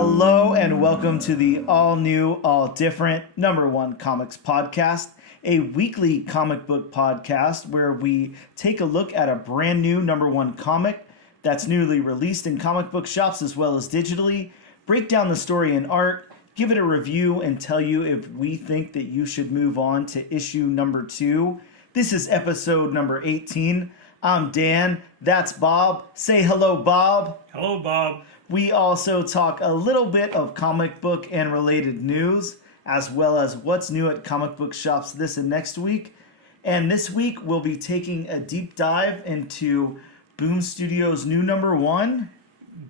Hello and welcome to the all-new, all-different #1 Comics Podcast, a weekly comic book podcast where we take a look at a brand new #1 comic that's newly released in comic book shops as well as digitally, break down the story and art, give it a review, and tell you if we think that you should move on to issue number 2. This is episode number 18. I'm Dan. That's Bob. Say hello, Bob. Hello, Bob. We also talk a little bit of comic book and related news, as well as what's new at comic book shops this and next week. And this week, we'll be taking a deep dive into Boom Studios' new #1,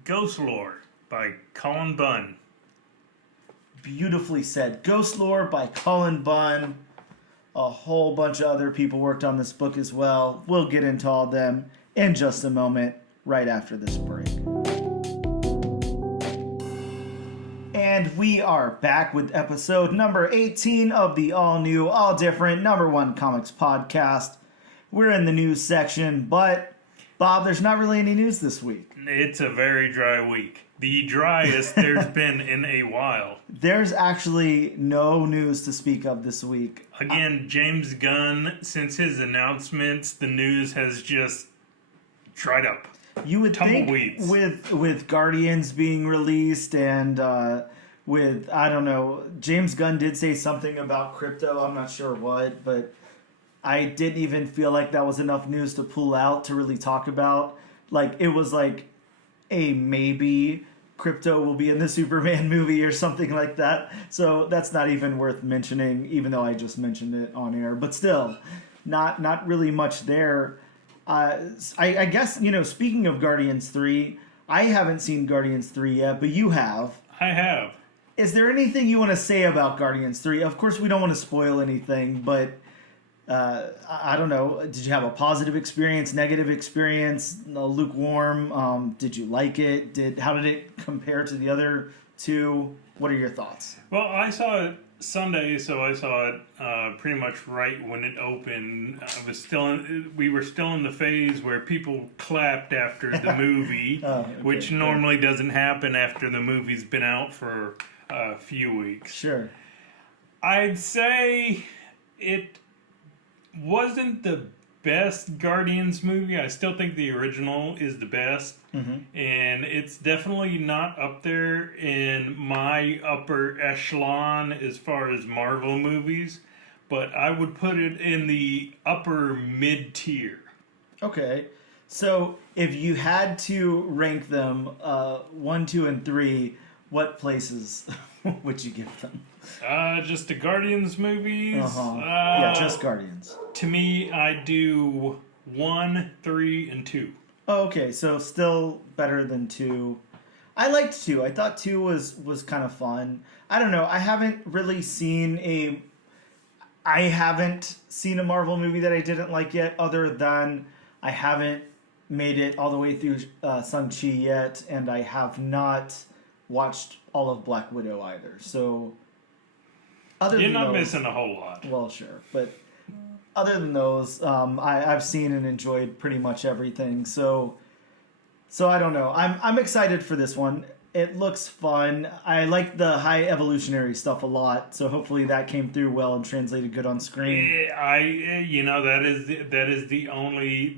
Ghostlore by Colin Bunn. Beautifully said. Ghostlore by Colin Bunn. A whole bunch of other people worked on this book as well. We'll get into all of them in just a moment, right after this break. And we are back with episode number 18 of the all-new, all-different #1 Comics Podcast. We're in the news section, but, Bob, there's not really any news this week. It's a very dry week. The driest there's been in a while. There's actually no news to speak of this week. Again, James Gunn, since his announcements, the news has just dried up. You would think Tumbleweeds. with Guardians being released and with, I don't know, James Gunn did say something about crypto. I'm not sure what, but I didn't even feel like that was enough news to pull out to really talk about. Like, it was like a maybe crypto will be in the Superman movie or something like that. So that's not even worth mentioning, even though I just mentioned it on air. But still, not really much there. I guess, speaking of Guardians 3, I haven't seen Guardians 3 yet, but you have. I have. Is there anything you want to say about Guardians 3? Of course, we don't want to spoil anything, but I don't know. Did you have a positive experience, negative experience, lukewarm? Did you like it? How did it compare to the other two? What are your thoughts? Well, I saw it Sunday, so I saw it pretty much right when it opened. We were still in the phase where people clapped after the movie, which normally doesn't happen after the movie's been out for a few weeks. Sure. I'd say it wasn't the best Guardians movie. I still think the original is the best. Mm-hmm. And it's definitely not up there in my upper echelon as far as Marvel movies, but I would put it in the upper mid-tier. Okay. So if you had to rank them 1, 2, and 3, what places would you give them? Just the Guardians movies. Yeah, just Guardians. To me, I do 1, 3, and 2. Oh, okay, so still better than 2. I liked 2. I thought 2 was kind of fun. I don't know. I haven't seen a Marvel movie that I didn't like yet, other than I haven't made it all the way through Shang-Chi yet, and I have not watched all of Black Widow either. So you're not missing a whole lot. Well, sure, but other than those, I've seen and enjoyed pretty much everything. So I don't know. I'm excited for this one. It looks fun. I like the high evolutionary stuff a lot. So hopefully that came through well and translated good on screen. That is the only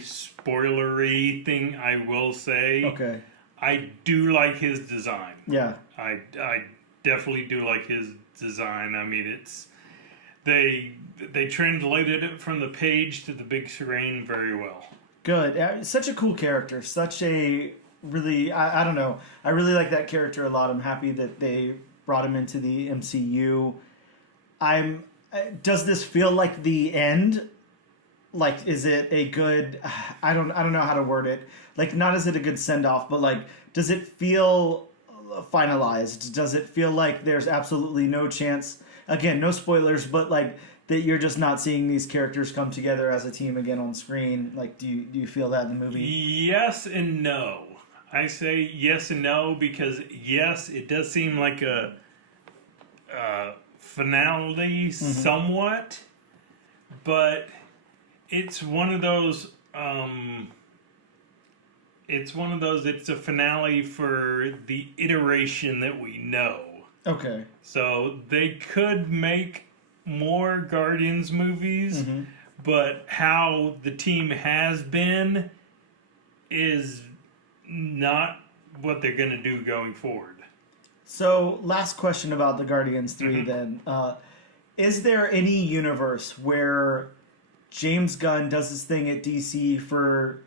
spoilery thing I will say. Okay. I do like his design. Yeah. I definitely do like his design. I mean, they translated it from the page to the big screen very well. Good. Such a cool character. Such a really, I don't know. I really like that character a lot. I'm happy that they brought him into the MCU. Does this feel like the end? Like, is it a good, I don't know how to word it. Like, not is it a good send-off, but like, does it feel finalized? Does it feel like there's absolutely no chance, again, no spoilers, but like that you're just not seeing these characters come together as a team again on screen? Like, do you feel that in the movie? Yes and no. I say yes and no because yes, it does seem like a finality somewhat, but it's one of those it's one of those. It's a finale for the iteration that we know. Okay. So they could make more Guardians movies, but how the team has been is not what they're going to do going forward. So, last question about the Guardians 3 then. Is there any universe where James Gunn does this thing at DC for,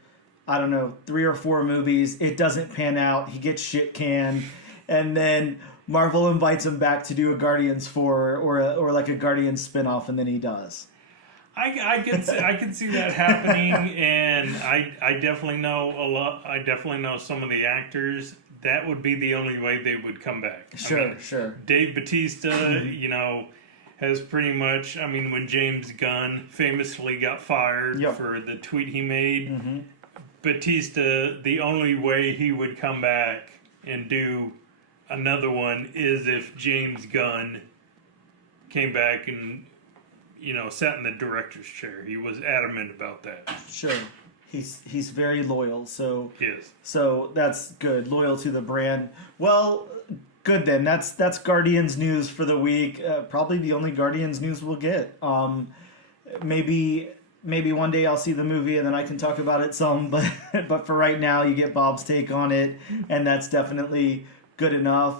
I don't know, 3 or 4 movies, it doesn't pan out, he gets shit canned, and then Marvel invites him back to do a Guardians 4 or like a Guardians spin-off, and then he does? I can see that happening, and I definitely know a lot. I definitely know some of the actors. That would be the only way they would come back. Sure. Dave Bautista, has pretty much. I mean, when James Gunn famously got fired for the tweet he made, Bautista, the only way he would come back and do another one is if James Gunn came back and sat in the director's chair. He was adamant about that. Sure. He's very loyal, so yes. So that's good. Loyal to the brand. Well, good then. That's Guardians news for the week. Probably the only Guardians news we'll get. Maybe one day I'll see the movie and then I can talk about it some. But for right now, you get Bob's take on it, and that's definitely good enough.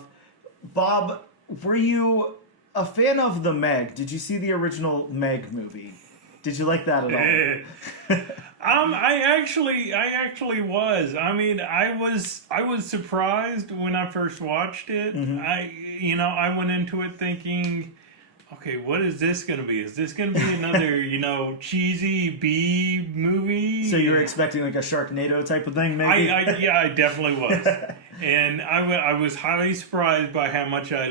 Bob, were you a fan of the Meg? Did you see the original Meg movie? Did you like that at all? I actually was. I mean, I was surprised when I first watched it. I went into it thinking, okay, what is this going to be? Is this going to be another, cheesy B movie? So you were expecting like a Sharknado type of thing, maybe? I definitely was. And I was highly surprised by how much I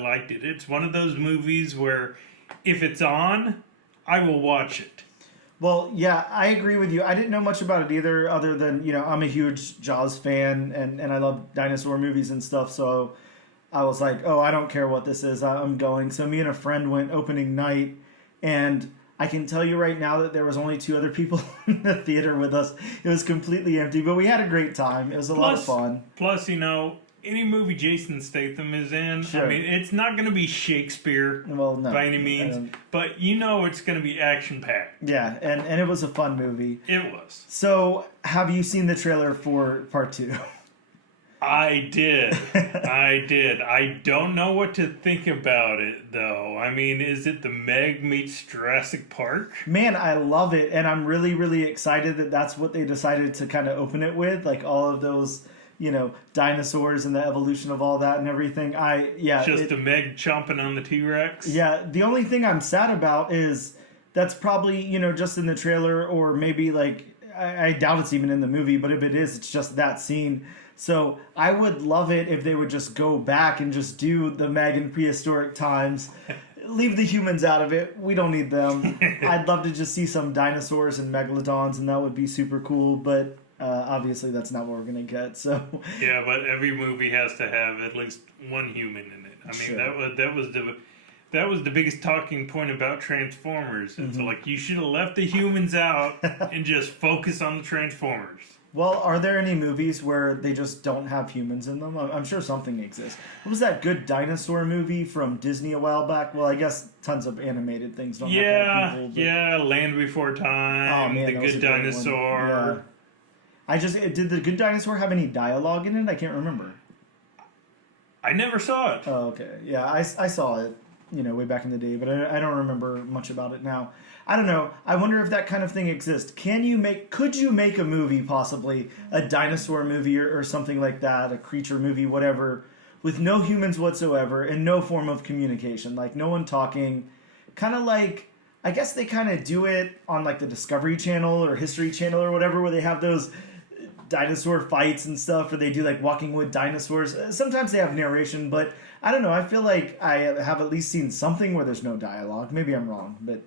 liked it. It's one of those movies where if it's on, I will watch it. Well, yeah, I agree with you. I didn't know much about it either, other than, I'm a huge Jaws fan, and I love dinosaur movies and stuff, so I was like, oh, I don't care what this is, I'm going. So me and a friend went opening night, and I can tell you right now that there was only 2 other people in the theater with us. It was completely empty, but we had a great time. It was a lot of fun. Plus, any movie Jason Statham is in, sure. I mean, it's not going to be Shakespeare by any means, but it's going to be action-packed. Yeah, and it was a fun movie. It was. So, have you seen the trailer for Part 2? I did. I don't know what to think about it, though. I mean, is it the Meg meets Jurassic Park? Man, I love it, and I'm really, really excited that that's what they decided to kind of open it with, like all of those dinosaurs and the evolution of all that and everything. The Meg chomping on the T-Rex. Yeah, the only thing I'm sad about is that's probably, just in the trailer, or maybe like, I doubt it's even in the movie, but if it is, it's just that scene. So I would love it if they would just go back and just do the Meg in prehistoric times. Leave the humans out of it. We don't need them. I'd love to just see some dinosaurs and megalodons, and that would be super cool, but obviously that's not what we're going to get. So yeah, but every movie has to have at least one human in it. I mean, sure. that was the biggest talking point about Transformers. It's like, you should have left the humans out and just focus on the Transformers. Well, are there any movies where they just don't have humans in them? I'm sure something exists. What was that good dinosaur movie from Disney a while back? Well, I guess tons of animated things don't have to have people. But... yeah, Land Before Time, The Good Dinosaur. Yeah. Did The Good Dinosaur have any dialogue in it? I can't remember. I never saw it. Oh, okay. Yeah, I saw it, way back in the day, but I don't remember much about it now. I don't know. I wonder if that kind of thing exists. Could you make a movie, possibly, a dinosaur movie or something like that, a creature movie, whatever, with no humans whatsoever and no form of communication, like no one talking, kind of like, I guess they kind of do it on like the Discovery Channel or History Channel or whatever, where they have those dinosaur fights and stuff, or they do like Walking with Dinosaurs. Sometimes they have narration, but I don't know. I feel like I have at least seen something where there's no dialogue. Maybe I'm wrong, but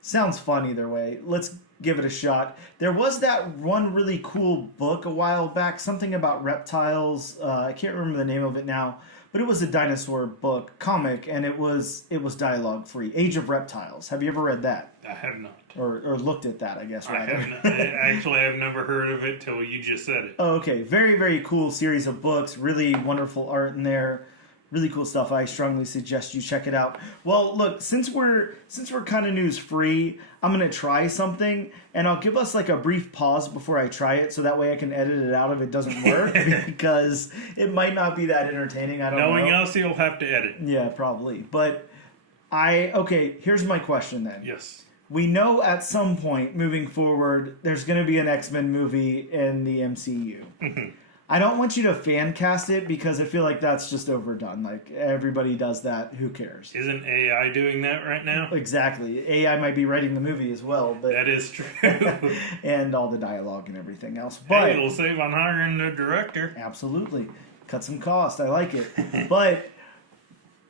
sounds fun either way. Let's give it a shot. There was that one really cool book a while back, something about reptiles. I can't remember the name of it now, but it was a dinosaur comic, and it was dialogue free. Age of Reptiles. Have you ever read that? I have not. Or looked at that, I guess, I rather. haven't. Actually, I've never heard of it till you just said it. Oh, okay. Very, very cool series of books. Really wonderful art in there. Really cool stuff. I strongly suggest you check it out. Well, look, since we're kind of news free, I'm gonna try something, and I'll give us like a brief pause before I try it, so that way I can edit it out if it doesn't work, because it might not be that entertaining. I don't know. Knowing us, you'll have to edit. Yeah, probably. But okay. Here's my question then. Yes. We know at some point moving forward, there's going to be an X-Men movie in the MCU. I don't want you to fan cast it because I feel like that's just overdone. Like, everybody does that. Who cares? Isn't AI doing that right now? Exactly. AI might be writing the movie as well. But that is true. and all the dialogue and everything else. But hey, it'll save on hiring the director. Absolutely. Cut some cost. I like it. But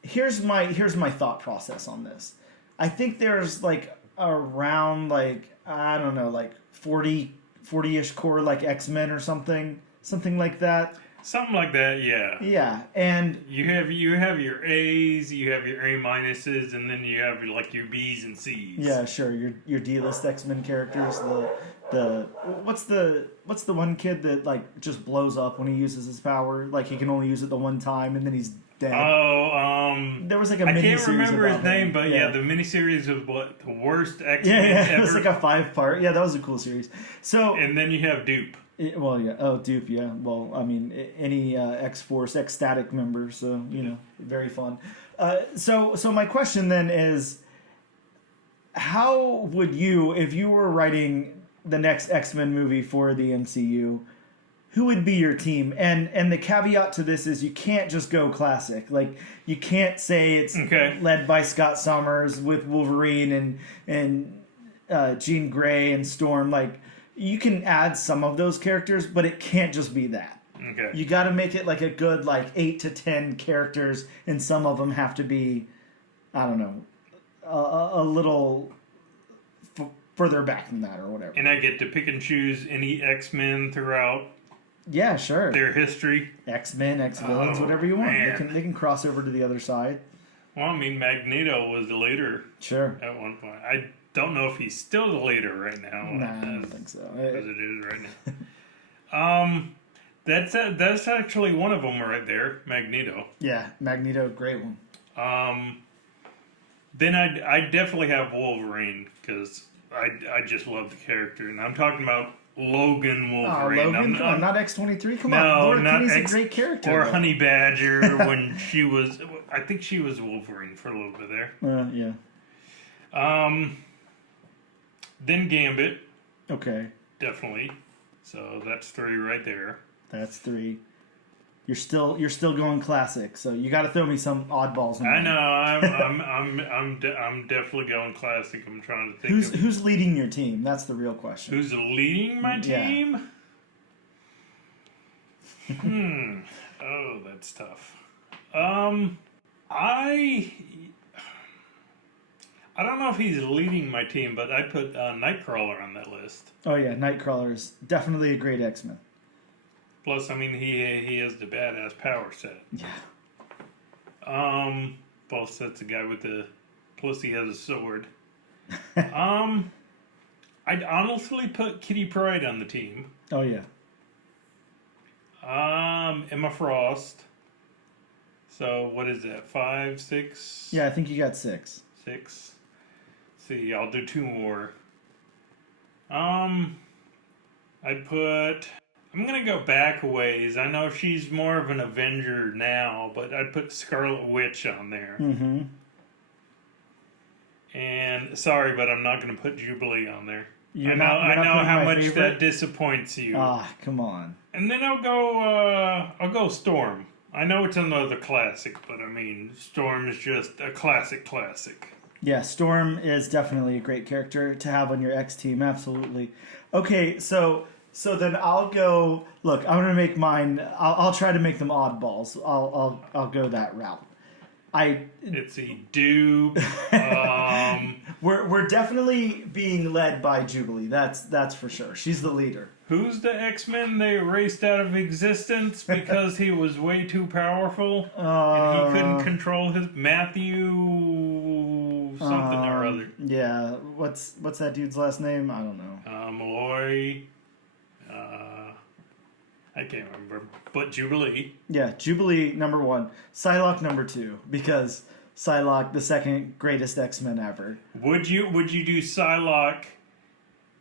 here's my thought process on this. I think there's like around like, I don't know, like 40-ish core like X-Men or something like that. Something like that, yeah. Yeah, and you have your A's, you have your A minuses, and then you have like your B's and C's. Yeah, sure. Your D-list X-Men characters. The what's the one kid that like just blows up when he uses his power? Like he can only use it the one time and then he's dead. There was like a I mini can't remember his name, him. but yeah, the miniseries of what the worst X-Men yeah, ever. It was like a 5-part. Yeah, that was a cool series. So and then you have Dupe. Well, yeah. Oh, Dupe, yeah. Well, I mean, any X-Force, X-Static member, so, very fun. So my question then is, how would you, if you were writing the next X-Men movie for the MCU, who would be your team? And the caveat to this is you can't just go classic. Like, you can't say it's led by Scott Summers with Wolverine and Jean Grey and Storm, like... You can add some of those characters, but it can't just be that. Okay. You got to make it like a good 8 to 10 characters, and some of them have to be, I don't know, a little further back than that or whatever. And I get to pick and choose any X-Men throughout. Yeah, sure. Their history. X-Men, X-Villains, whatever you want. Man. They can cross over to the other side. Well, I mean, Magneto was the leader. Sure. At one point. I don't know if he's still the leader right now. Nah, I don't think so. As it is right now. That's actually one of them right there, Magneto. Yeah, Magneto, great one. Then I definitely have Wolverine because I just love the character, and I'm talking about Logan Wolverine. Logan, come on, not X-23. Come no, on, Laura not Kinney's X, a great character. Or Honey Badger when she was. I think she was Wolverine for a little bit there. Yeah. Then Gambit. Okay. Definitely. So that's 3 right there. That's 3. You're still going classic, so you got to throw me some oddballs. I know. I'm definitely going classic. I'm trying to think. Who's leading your team? That's the real question. Who's leading my team? Oh, that's tough. I don't know if he's leading my team, but I put Nightcrawler on that list. Oh yeah, Nightcrawler is definitely a great X-Men. Plus, I mean, he has the badass power set. Yeah. Plus that's a guy with the. Plus, he has a sword. I'd honestly put Kitty Pryde on the team. Oh yeah. Emma Frost. So what is that? 5, 6? Yeah, I think you got 6. 6. See, I'll do 2 more. I'm gonna go back a ways. I know she's more of an Avenger now, but I'd put Scarlet Witch on there. Mm-hmm. And sorry, but I'm not gonna put Jubilee on there. You're I know how much favorite? that disappoints you. Ah, come on. And then I'll go Storm. I know it's another classic, but I mean, Storm is just a classic. Yeah, Storm is definitely a great character to have on your X team. Absolutely. Okay, so then I'll go. Look, I'm gonna make mine. I'll try to make them oddballs. I'll go that route. It's a dupe. We're definitely being led by Jubilee. That's for sure. She's the leader. Who's the X-Men they erased out of existence because he was way too powerful and he couldn't control his Matthew something or other. Yeah, what's that dude's last name? I don't know. Malloy. I can't remember, but Jubilee. Yeah, Jubilee number 1, Psylocke number 2, because Psylocke the second greatest X-Men ever. Would you do Psylocke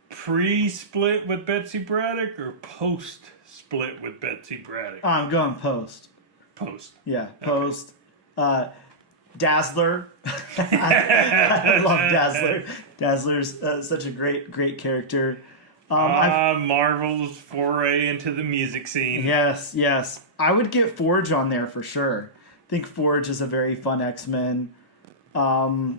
pre-split with Betsy Braddock or post-split with Betsy Braddock? I'm going post. Post. Yeah, post. Okay. Dazzler. I love Dazzler. Dazzler's such a great character. Marvel's foray into the music scene. Yes. I would get Forge on there for sure. I think Forge is a very fun X-Men. And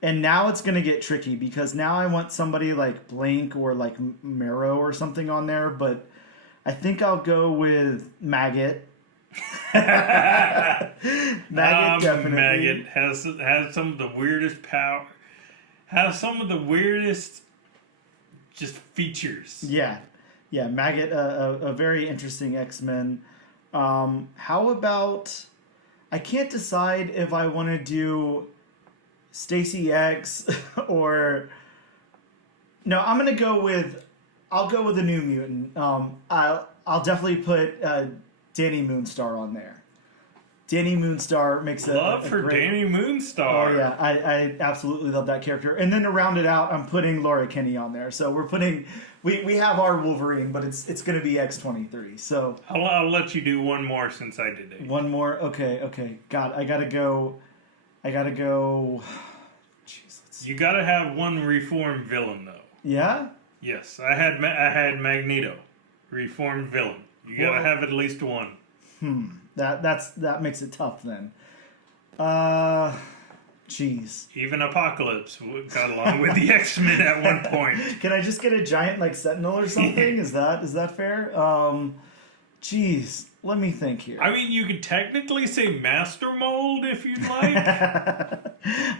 now it's going to get tricky because now I want somebody like Blink or like Marrow or something on there, but I think I'll go with Maggot. Maggot definitely. Maggot has some of the weirdest power. Has some of the weirdest just features. Yeah. Maggot, a very interesting X-Men. How about? I can't decide if I want to do Stacy X or no. I'm gonna go with. I'll go with a New Mutant. I'll definitely put Danny Moonstar on there. Danny Moonstar makes love for great... Danny Moonstar. Oh yeah, I absolutely love that character. And then to round it out, I'm putting Laura Kinney on there. So we're putting we have our Wolverine, but it's going to be X-23. So I'll let you do one more since I did it. One more, okay. God, I gotta go. Jeez, you gotta have one reformed villain though. Yeah. Yes, I had Magneto, reformed villain. You gotta have at least one. That makes it tough then. Jeez. Even Apocalypse got along with the X-Men at one point. Can I just get a giant like Sentinel or something? Is that fair? Jeez. Let me think here. I mean, you could technically say Master Mold if you'd like.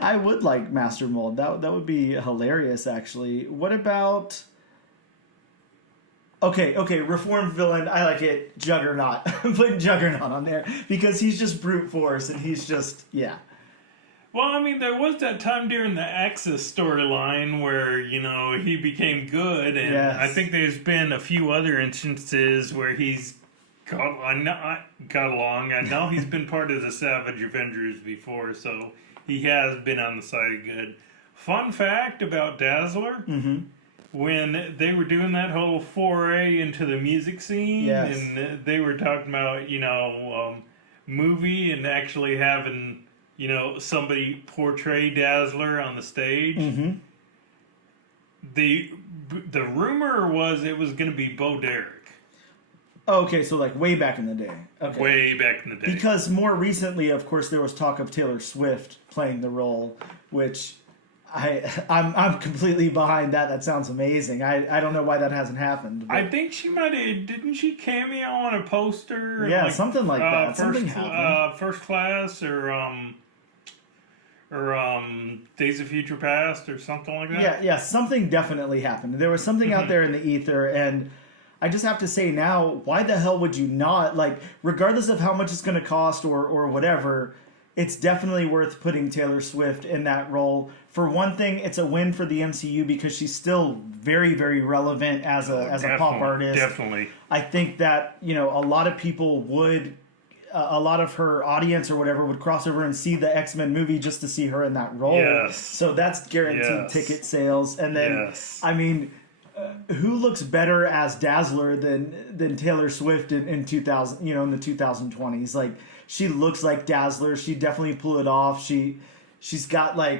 I would like Master Mold. That would be hilarious, actually. What about? Okay, reformed villain. I like it. Juggernaut. I'm putting Juggernaut on there because he's just brute force and he's just Well, I mean, there was that time during the Axis storyline where he became good, and yes. I think there's been a few other instances where he's got along. I know he's been part of the Savage Avengers before, so he has been on the side of good. Fun fact about Dazzler. Mm-hmm. When they were doing that whole foray into the music scene, yes. and they were talking about, movie and actually having, somebody portray Dazzler on the stage, mm-hmm. the rumor was it was going to be Bo Derek. Okay, so like way back in the day. Okay. Way back in the day. Because more recently, of course, there was talk of Taylor Swift playing the role, which... I'm completely behind that. That sounds amazing. I don't know why that hasn't happened. But. I think she might have. Didn't she cameo on a poster? Yeah, something like that. Something happened. First Class or Days of Future Past or something like that. Yeah. Something definitely happened. There was something out there in the ether, and I just have to say now, why the hell would you not regardless of how much it's going to cost or whatever. It's definitely worth putting Taylor Swift in that role. For one thing, it's a win for the MCU because she's still very, very relevant as a pop artist. Definitely. I think that, a lot of people would, a lot of her audience or whatever would cross over and see the X-Men movie just to see her in that role. Yes. So that's guaranteed ticket sales. And then, I mean, who looks better as Dazzler than Taylor Swift in 2000, in the 2020s? She looks like Dazzler. She definitely pull it off. She's got I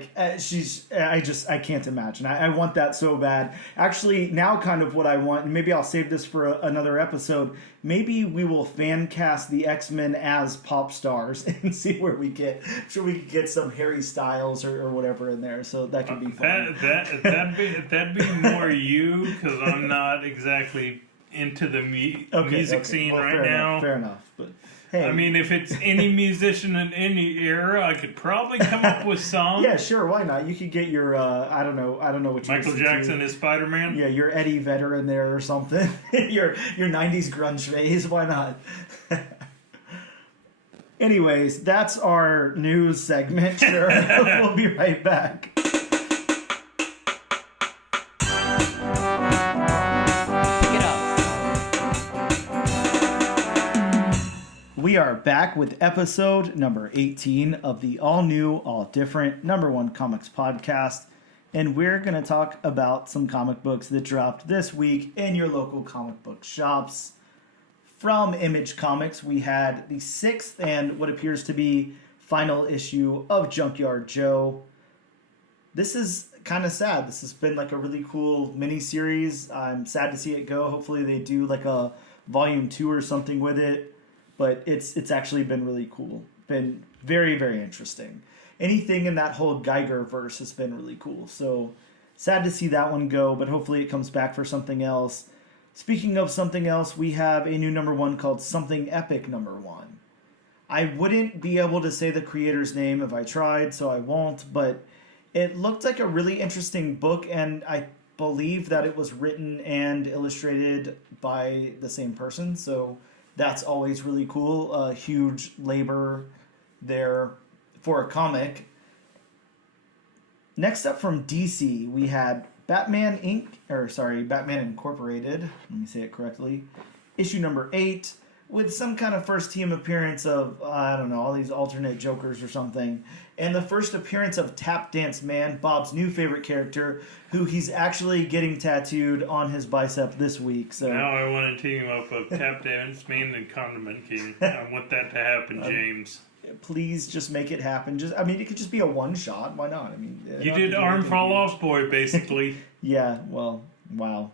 can't imagine. I want that so bad. Actually, now kind of what I want, and maybe I'll save this for another episode. Maybe we will fan cast the X-Men as pop stars and see where we get. I'm sure we could get some Harry Styles or whatever in there. So that could be fun. That'd be more you because I'm not exactly into the music scene right now. Fair enough. But Hey. I mean, if it's any musician in any era, I could probably come up with some. Yeah, sure. Why not? You could get your I don't know what you Michael Jackson is Spider-Man. Yeah, your Eddie Vedder in there or something. your '90s grunge phase. Why not? Anyways, that's our news segment. Sure, we'll be right back. We are back with episode number 18 of the all-new, all-different #1 comics podcast, and we're going to talk about some comic books that dropped this week in your local comic book shops. From Image Comics, we had the 6th and what appears to be final issue of Junkyard Joe. This is kind of sad. This has been like a really cool mini-series. I'm sad to see it go. Hopefully they do like a volume 2 or something with it. But it's actually been really cool. Been very, very interesting. Anything in that whole Geiger verse has been really cool. So sad to see that one go, but hopefully it comes back for something else. Speaking of something else, we have a new #1 called Something Epic #1. I wouldn't be able to say the creator's name if I tried, so I won't, but it looked like a really interesting book, and I believe that it was written and illustrated by the same person, so that's always really cool. A huge labor there for a comic. Next up from DC, we had Batman Incorporated, let me say it correctly, issue number 8, with some kind of first team appearance of, I don't know, all these alternate Jokers or something. And the first appearance of Tap Dance Man, Bob's new favorite character, who he's actually getting tattooed on his bicep this week. So now I want to team up of Tap Dance Man and Condiment King. I want that to happen, James. Please just make it happen. It could just be a one shot. Why not? I mean, you did Arm Fall Off Boy, basically. Yeah, well, wow.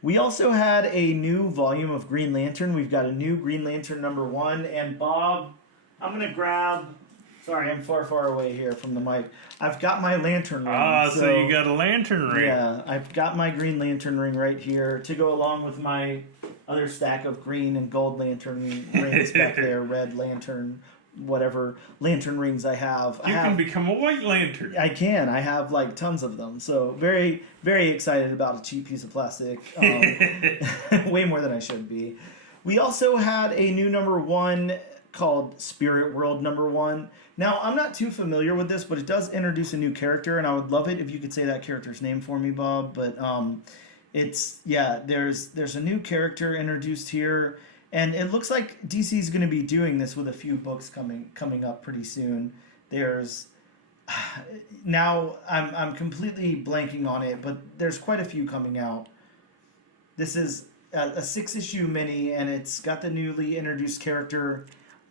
We also had a new volume of Green Lantern. We've got a new Green Lantern #1. And Bob, I'm going to grab... Sorry, I'm far away here from the mic. I've got my lantern ring. So you got a lantern ring. Yeah, I've got my Green Lantern ring right here to go along with my other stack of green and gold lantern rings back there. Red lantern, whatever lantern rings I have. You can become a white lantern. I can. I have like tons of them. So very, very excited about a cheap piece of plastic. Way more than I should be. We also had a new #1 called Spirit World #1. Now, I'm not too familiar with this, but it does introduce a new character, and I would love it if you could say that character's name for me, Bob. But there's a new character introduced here, and it looks like DC's going to be doing this with a few books coming up pretty soon. There's now I'm completely blanking on it, but there's quite a few coming out. This is a 6-issue mini, and it's got the newly introduced character.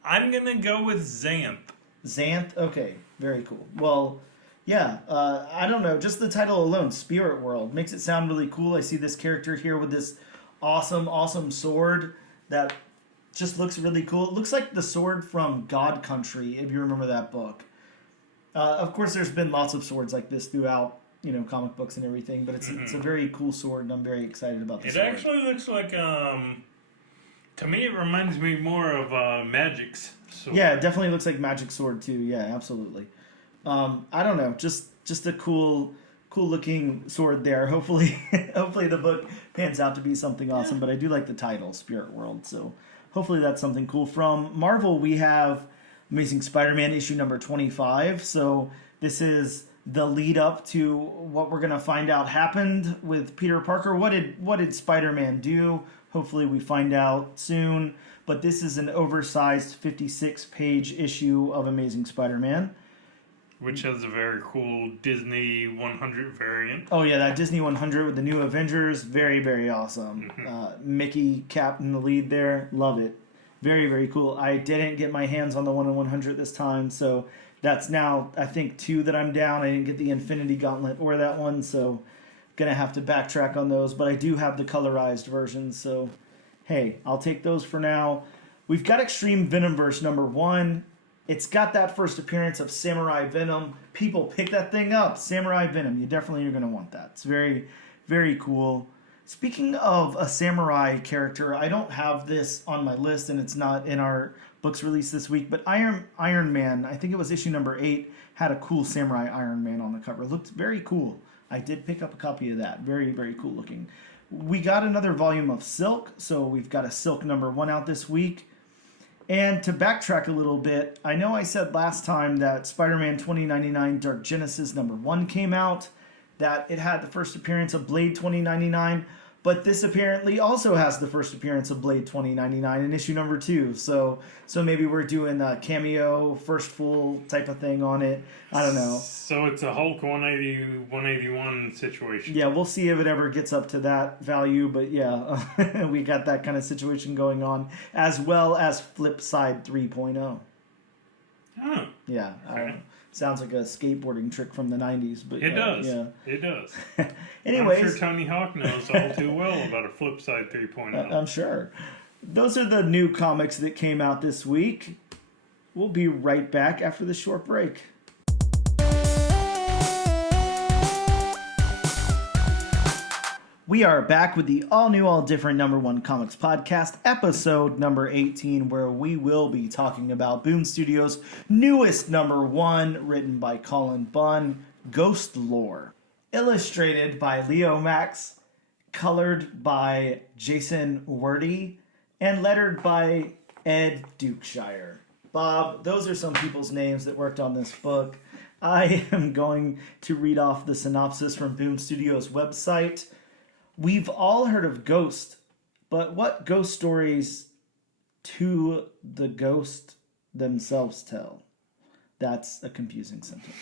I'm going to go with Xanth. Xanth? Okay, very cool. Well, yeah, I don't know. Just the title alone, Spirit World, makes it sound really cool. I see this character here with this awesome sword that just looks really cool. It looks like the sword from God Country, if you remember that book. Of course, there's been lots of swords like this throughout, comic books and everything, but it's a very cool sword, and I'm very excited about this. It actually looks like, to me, it reminds me more of Magic's sword. Yeah, it definitely looks like Magic Sword too. Yeah, absolutely. I don't know, just a cool looking sword there. Hopefully the book pans out to be something awesome. But I do like the title, Spirit World. So hopefully that's something cool. From Marvel, we have Amazing Spider-Man issue number 25. So this is the lead up to what we're gonna find out happened with Peter Parker. What did Spider-Man do? Hopefully we find out soon. But this is an oversized 56-page issue of Amazing Spider-Man. Which has a very cool Disney 100 variant. Oh yeah, that Disney 100 with the new Avengers. Very, very awesome. Mm-hmm. Mickey Cap in the lead there. Love it. Very, very cool. I didn't get my hands on the 1 in 100 this time, so that's now, I think, 2 that I'm down. I didn't get the Infinity Gauntlet or that one, so gonna have to backtrack on those. But I do have the colorized versions, so hey, I'll take those for now. We've got Extreme Venomverse #1. It's got that first appearance of Samurai Venom. People pick that thing up. Samurai Venom. You definitely are going to want that. It's very, very cool. Speaking of a samurai character, I don't have this on my list, and it's not in our books released this week. But Iron Man, I think it was issue number 8, had a cool samurai Iron Man on the cover. It looked very cool. I did pick up a copy of that. Very, very cool looking. We got another volume of Silk, so we've got a Silk number 1 out this week. And to backtrack a little bit, I know I said last time that Spider-Man 2099 Dark Genesis number 1 came out, that it had the first appearance of Blade 2099, but this apparently also has the first appearance of Blade 2099 in issue number 2. So maybe we're doing a cameo, first full type of thing on it. I don't know. So it's a Hulk 180, 181 situation. Yeah, we'll see if it ever gets up to that value, but yeah, we got that kind of situation going on, as well as Flip Side 3.0. Huh. Yeah, I don't know. Sounds like a skateboarding trick from the 90s, but it does. Yeah. It does. Anyways, I'm sure Tony Hawk knows all too well about a Flip Side 3.0. I'm sure. Those are the new comics that came out this week. We'll be right back after the short break. We are back with the all-new, all-different number 1 comics podcast, episode number 18, where we will be talking about Boom Studios' newest number 1, written by Colin Bunn, Ghostlore. Illustrated by Leo Max, colored by Jason Wordie, and lettered by Ed Dukeshire. Bob, those are some people's names that worked on this book. I am going to read off the synopsis from Boom Studios' website. We've all heard of Ghost, but what ghost stories do the ghost themselves tell? That's a confusing sentence.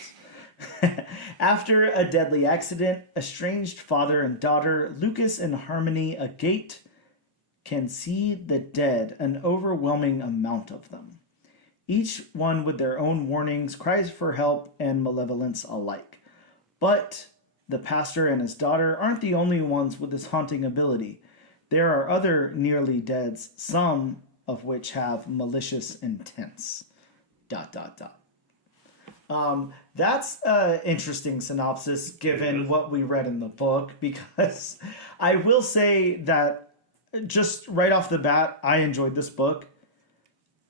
After a deadly accident, estranged father and daughter, Lucas and Harmony Agate, can see the dead, an overwhelming amount of them. Each one with their own warnings, cries for help, and malevolence alike. But the pastor and his daughter aren't the only ones with this haunting ability. There are other nearly deads, some of which have malicious intents. ... That's an interesting synopsis given what we read in the book, because I will say that just right off the bat, I enjoyed this book.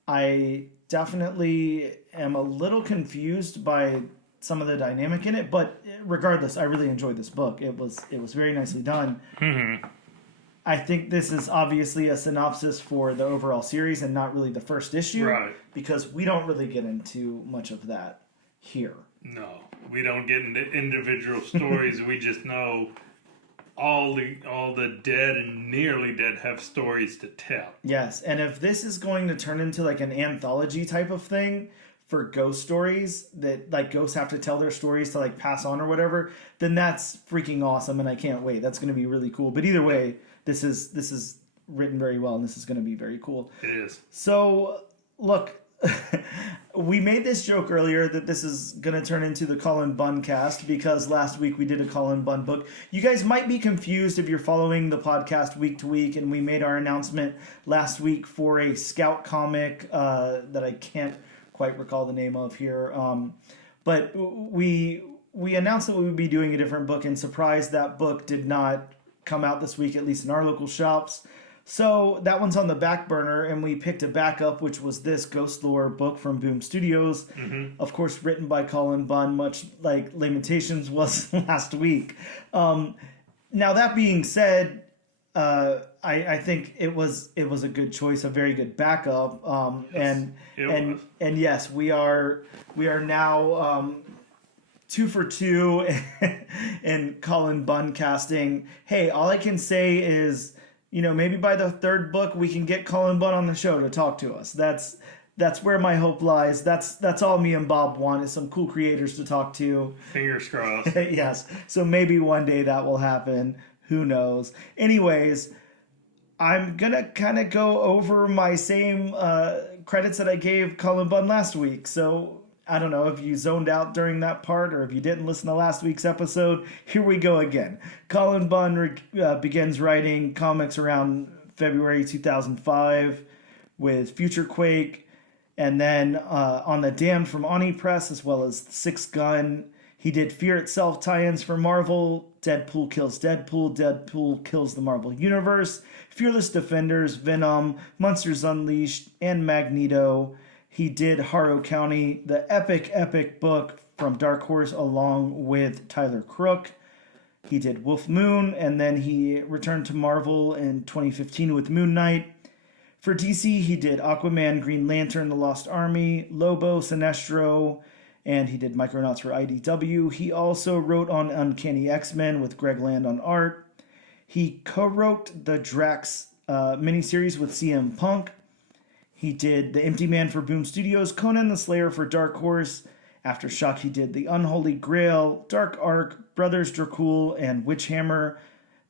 I definitely am a little confused by some of the dynamic in it, but regardless, I really enjoyed this book. It was very nicely done. Mm-hmm. I think this is obviously a synopsis for the overall series and not really the first issue, Right. because we don't really get into much of that here. No, we don't get into individual stories. We just know all the dead and nearly dead have stories to tell. Yes, and if this is going to turn into like an anthology type of thing for ghost stories that like ghosts have to tell their stories to like pass on or whatever, then that's freaking awesome, and I can't wait. That's going to be really cool. But either way, this is written very well, and this is going to be very cool. It is. So look, we made this joke earlier that this is going to turn into the Colin Bunn cast, because last week we did a Colin Bunn book. You guys might be confused if you're following the podcast week to week, and we made our announcement last week for a Scout comic that I can't quite recall the name of here. But we announced that we would be doing a different book, and surprised that book did not come out this week, at least in our local shops. So that one's on the back burner, and we picked a backup, which was this Ghostlore book from Boom Studios. Mm-hmm. Of course, written by Colin Bunn, much like Lamentations was last week. Now, that being said, I think it was a good choice, a very good backup. Yes, and yes, we are now 2 for 2 in Colin Bunn casting. Hey, all I can say is, maybe by the 3rd book we can get Colin Bunn on the show to talk to us. That's where my hope lies. That's all me and Bob want, is some cool creators to talk to. Fingers crossed. Yes. So maybe one day that will happen. Who knows? Anyways, I'm going to kind of go over my same credits that I gave Colin Bunn last week. So I don't know if you zoned out during that part or if you didn't listen to last week's episode. Here we go again. Colin Bunn begins writing comics around February 2005 with Future Quake, and then on The Damned from Oni Press, as well as Six Gun. He did Fear Itself tie-ins for Marvel, Deadpool kills Deadpool, Deadpool kills the Marvel Universe, Fearless Defenders, Venom, Monsters Unleashed, and Magneto. He did Harrow County, the epic book from Dark Horse, along with Tyler Crook. He did Wolf Moon, and then he returned to Marvel in 2015 with Moon Knight. For DC, he did Aquaman, Green Lantern, The Lost Army, Lobo, Sinestro, and he did Micronauts for IDW. He also wrote on Uncanny X-Men with Greg Land on art. He co-wrote the Drax miniseries with CM Punk. He did The Empty Man for Boom Studios, Conan the Slayer for Dark Horse. Aftershock, he did The Unholy Grail, Dark Ark, Brothers Dracul, and Witchhammer,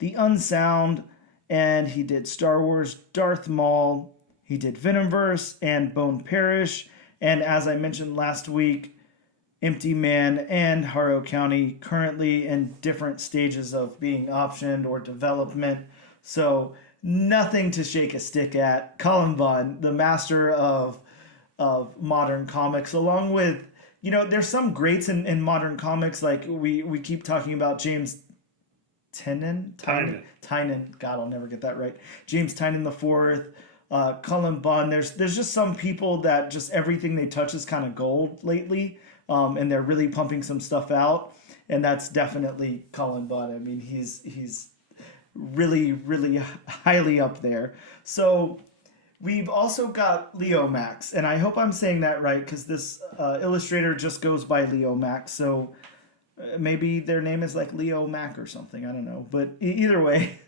The Unsound, and he did Star Wars Darth Maul. He did Venomverse and Bone Parish, and as I mentioned last week, Empty Man and Harrow County currently in different stages of being optioned or development. So nothing to shake a stick at. Colin Bunn, the master of modern comics, along with, there's some greats in modern comics. Like we keep talking about James Tynion. God, I'll never get that right. James Tynion the Fourth. Colin Bunn. There's just some people that just everything they touch is kind of gold lately. And they're really pumping some stuff out, and that's definitely Colin Bunn. I mean, he's really, really highly up there. So we've also got Leo Max, and I hope I'm saying that right, because this illustrator just goes by Leo Max, so maybe their name is like Leo Mac or something, I don't know. But either way,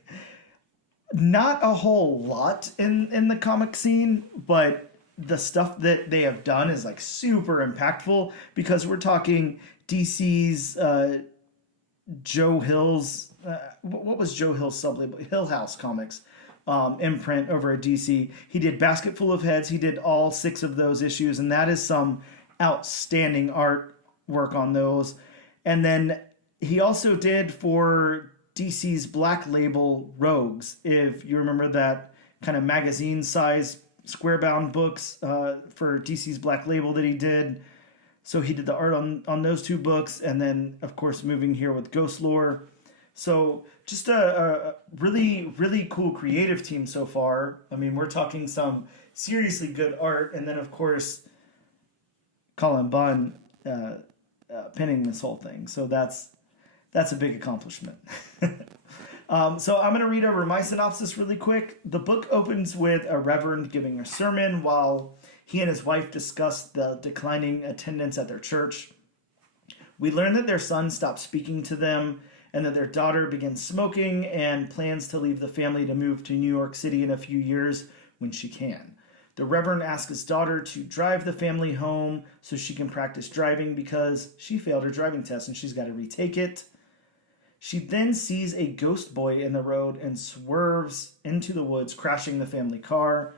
not a whole lot in the comic scene, but the stuff that they have done is like super impactful, because we're talking DC's Joe Hill's what was Joe Hill's sublabel? Hill House Comics imprint over at DC. He did Basket Full of Heads. He did all 6 of those issues, and that is some outstanding artwork on those. And then he also did for DC's Black Label Rogues, if you remember that kind of magazine size square-bound books for DC's Black Label that he did. So he did the art on those 2 books, and then, of course, moving here with Ghostlore. So just a really, really cool creative team so far. I mean, we're talking some seriously good art, and then, of course, Colin Bunn penning this whole thing. So that's a big accomplishment. So I'm going to read over my synopsis really quick. The book opens with a reverend giving a sermon while he and his wife discuss the declining attendance at their church. We learn that their son stopped speaking to them and that their daughter begins smoking and plans to leave the family to move to New York City in a few years when she can. The reverend asks his daughter to drive the family home so she can practice driving because she failed her driving test and she's got to retake it. She then sees a ghost boy in the road and swerves into the woods, crashing the family car.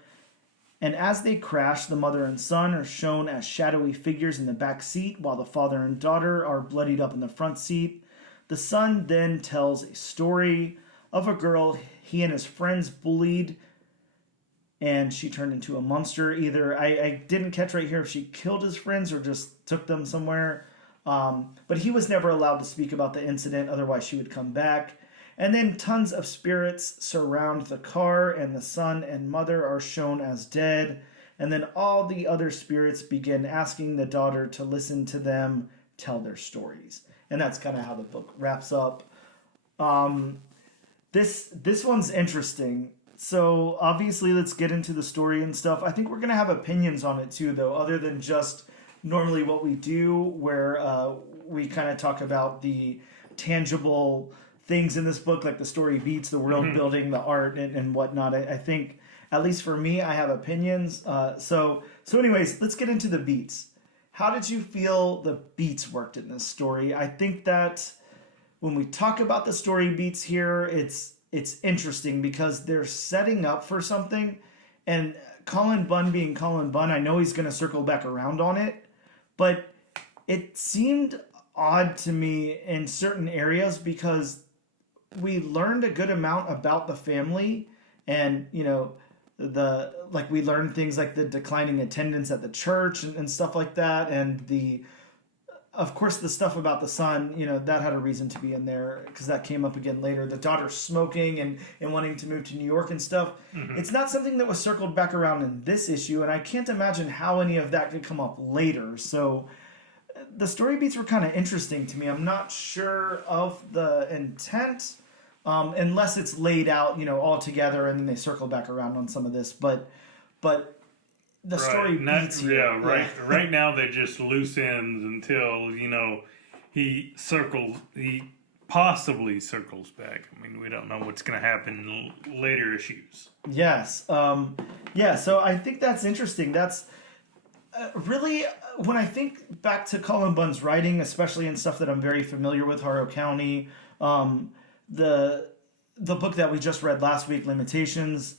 And as they crash, the mother and son are shown as shadowy figures in the back seat, while the father and daughter are bloodied up in the front seat. The son then tells a story of a girl he and his friends bullied, and she turned into a monster. Either, I didn't catch right here if she killed his friends or just took them somewhere. But he was never allowed to speak about the incident, otherwise she would come back. And then tons of spirits surround the car, and the son and mother are shown as dead. And then all the other spirits begin asking the daughter to listen to them tell their stories. And that's kind of how the book wraps up. This one's interesting. So obviously, let's get into the story and stuff. I think we're going to have opinions on it too, though, other than just normally what we do, where we kind of talk about the tangible things in this book, like the story beats, the world building, the art, and whatnot. I think, at least for me, I have opinions. So anyways, let's get into the beats. How did you feel the beats worked in this story? I think that when we talk about the story beats here, it's interesting because they're setting up for something. And Colin Bunn being Colin Bunn, I know he's going to circle back around on it, but it seemed odd to me in certain areas because we learned a good amount about the family, and we learned things like the declining attendance at the church and stuff like that, and the of course, the stuff about the son, that had a reason to be in there because that came up again later. The daughter smoking and wanting to move to New York and stuff. Mm-hmm. It's not something that was circled back around in this issue, and I can't imagine how any of that could come up later. So the story beats were kind of interesting to me. I'm not sure of the intent, unless it's laid out, all together, and then they circle back around on some of this. But the story beats you. Yeah, right. Right now they're just loose ends until he possibly circles back. I mean, we don't know what's going to happen in later issues. Yes. So I think that's interesting. That's really, when I think back to Cullen Bunn's writing, especially in stuff that I'm very familiar with, Harrow County, the book that we just read last week, Limitations,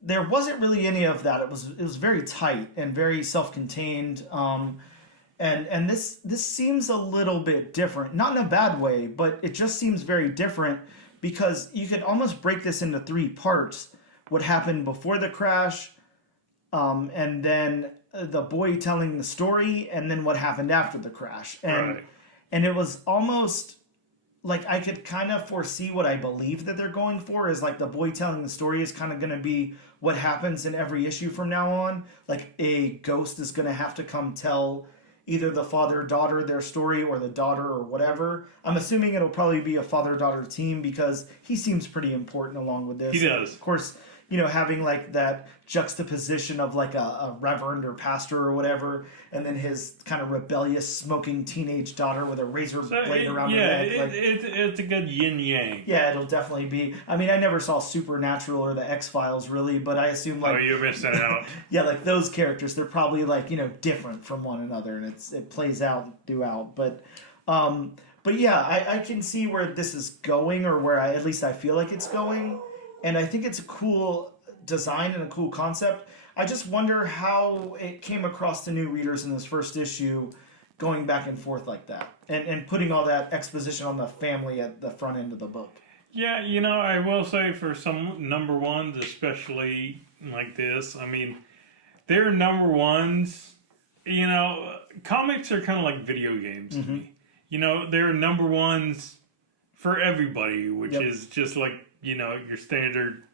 there wasn't really any of that. It was very tight and very self-contained. And this seems a little bit different, not in a bad way, but it just seems very different because you could almost break this into 3 parts: what happened before the crash, and then the boy telling the story, and then what happened after the crash. And it was almost like I could kind of foresee what I believe that they're going for is like the boy telling the story is kind of going to be what happens in every issue from now on. Like a ghost is going to have to come tell either the father-daughter their story or the daughter or whatever. I'm assuming it'll probably be a father-daughter team because he seems pretty important along with this. He does. Of course, having like that juxtaposition of like a reverend or pastor or whatever, and then his kind of rebellious smoking teenage daughter with a razor blade around her neck. It's a good yin-yang. Yeah, it'll definitely be. I mean, I never saw Supernatural or the X-Files really, but I assume like... Oh, you're missing out. Yeah, like those characters, they're probably like, different from one another, and it plays out throughout. But yeah, I can see where this is going, or where at least I feel like it's going. And I think it's a cool design and a cool concept. I just wonder how it came across to new readers in this first issue, going back and forth like that. And putting all that exposition on the family at the front end of the book. Yeah, I will say for some number ones, especially like this, I mean, they're number ones. Comics are kind of like video games to me. They're number ones for everybody, which is just like, your standard,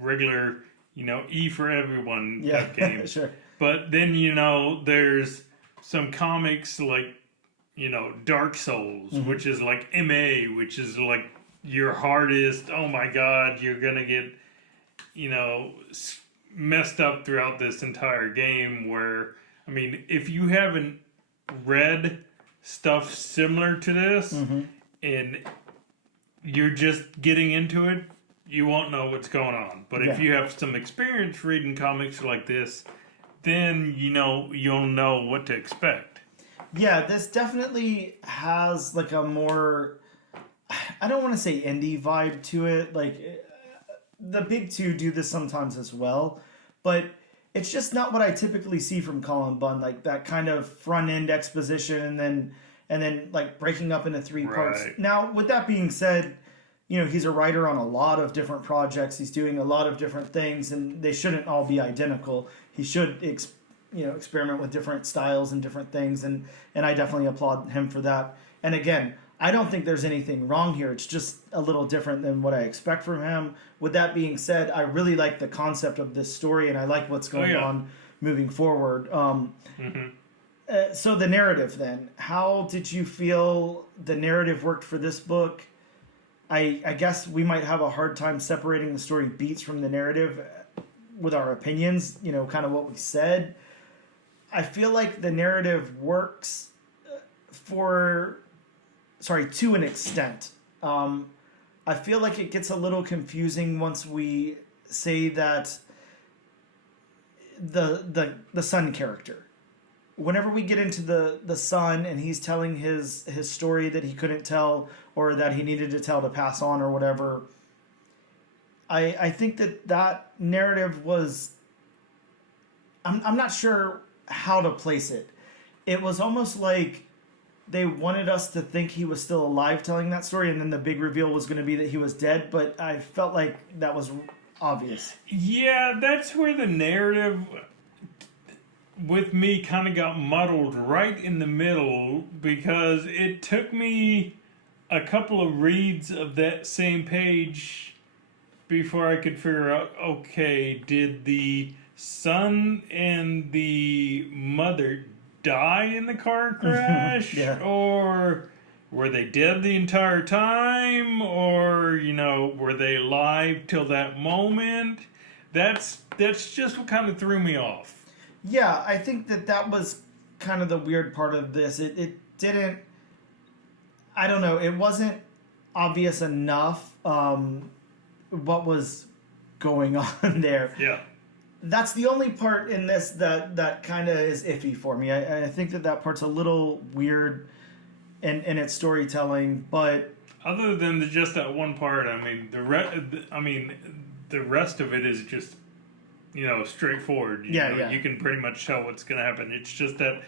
regular, E for everyone type game. Sure. But then, there's some comics like, Dark Souls, which is like MA, which is like your hardest, oh my God, you're going to get, messed up throughout this entire game where, I mean, if you haven't read stuff similar to this, and you're just getting into it, you won't know what's going on. But if you have some experience reading comics like this, then you'll know what to expect. Yeah, this definitely has like a more, I don't want to say indie vibe to it. Like the big two do this sometimes as well, but it's just not what I typically see from Cullen Bunn. Like that kind of front end exposition and then like breaking up into 3 parts. Now, with that being said, he's a writer on a lot of different projects. He's doing a lot of different things, and they shouldn't all be identical. He should, experiment with different styles and different things, and I definitely applaud him for that. And again, I don't think there's anything wrong here. It's just a little different than what I expect from him. With that being said, I really like the concept of this story, and I like what's going on moving forward. So the narrative then, how did you feel the narrative worked for this book? I guess we might have a hard time separating the story beats from the narrative with our opinions, kind of what we said. I feel like the narrative works to an extent. I feel like it gets a little confusing once we say that the son character, whenever we get into the son and he's telling his story that he couldn't tell or that he needed to tell to pass on or whatever, I think that narrative was, I'm not sure how to place it. It was almost like they wanted us to think he was still alive telling that story, and then the big reveal was going to be that he was dead, but I felt like that was obvious. Yeah, that's where the narrative with me kind of got muddled right in the middle because it took me a couple of reads of that same page before I could figure out, okay, did the son and the mother die in the car crash? Yeah. Or were they dead the entire time? Or, were they alive till that moment? That's just what kind of threw me off. Yeah, I think that was kind of the weird part of this. It didn't. I don't know. It wasn't obvious enough what was going on there. Yeah. That's the only part in this that kind of is iffy for me. I think that part's a little weird in its storytelling, but other than just that one part, the rest of it is just straightforward. Yeah. You can pretty much tell what's going to happen. It's just that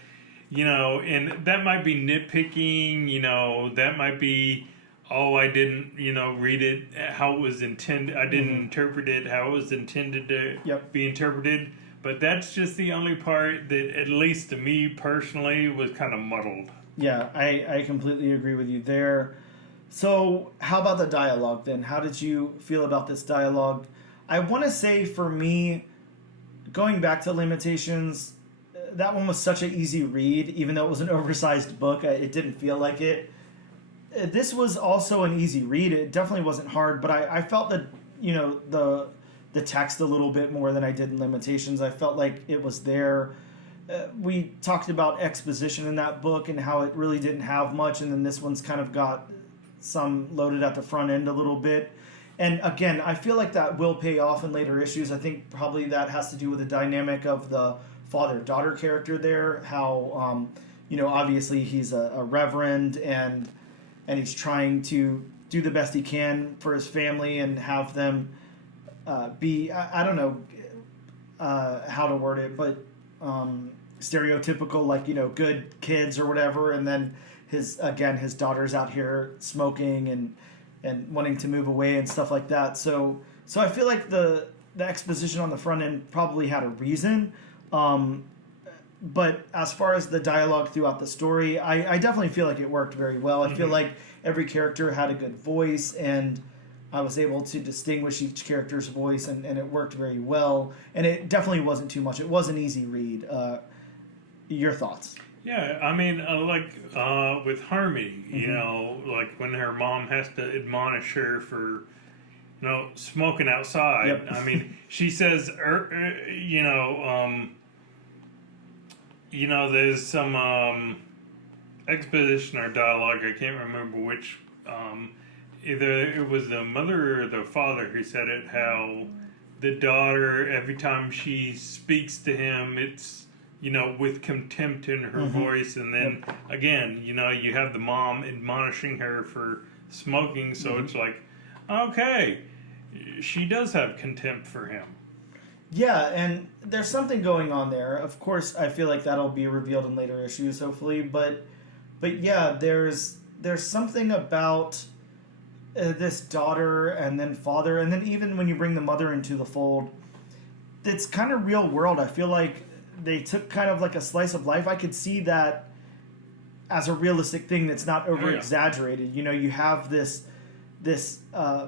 and that might be nitpicking. That might be, oh, I didn't read it how it was intended. I didn't interpret it how it was intended to be interpreted. But that's just the only part that, at least to me personally, was kind of muddled. Yeah, I completely agree with you there. So, how about the dialogue then? How did you feel about this dialogue? I want to say, for me, going back to Limitations, that one was such an easy read, even though it was an oversized book. It didn't feel like it. This was also an easy read. It definitely wasn't hard, but I felt that, the text a little bit more than I did in Limitations. I felt like it was there. We talked about exposition in that book and how it really didn't have much, and then this one's kind of got some loaded at the front end a little bit. And again, I feel like that will pay off in later issues. I think probably that has to do with the dynamic of the father-daughter character there. How, obviously he's a reverend and he's trying to do the best he can for his family and have them be, I don't know how to word it, but stereotypical, like, good kids or whatever. And then his daughter's out here smoking and wanting to move away and stuff like that. So I feel like the exposition on the front end probably had a reason. But as far as the dialogue throughout the story, I definitely feel like it worked very well. I feel like every character had a good voice, and I was able to distinguish each character's voice, and it worked very well. And it definitely wasn't too much. It was an easy read. Your thoughts? Yeah, with Harmony, like when her mom has to admonish her for, smoking outside. Yep. She says, there's some exposition or dialogue, I can't remember which, either it was the mother or the father who said it, how the daughter, every time she speaks to him, it's, with contempt in her voice. And then, again, you have the mom admonishing her for smoking, so it's like, okay, she does have contempt for him. Yeah, and there's something going on there. Of course, I feel like that'll be revealed in later issues, hopefully. But yeah, there's something about this daughter and then father, and then even when you bring the mother into the fold, it's kind of real world. I feel like they took kind of like a slice of life. I could see that as a realistic thing that's not over exaggerated. You have this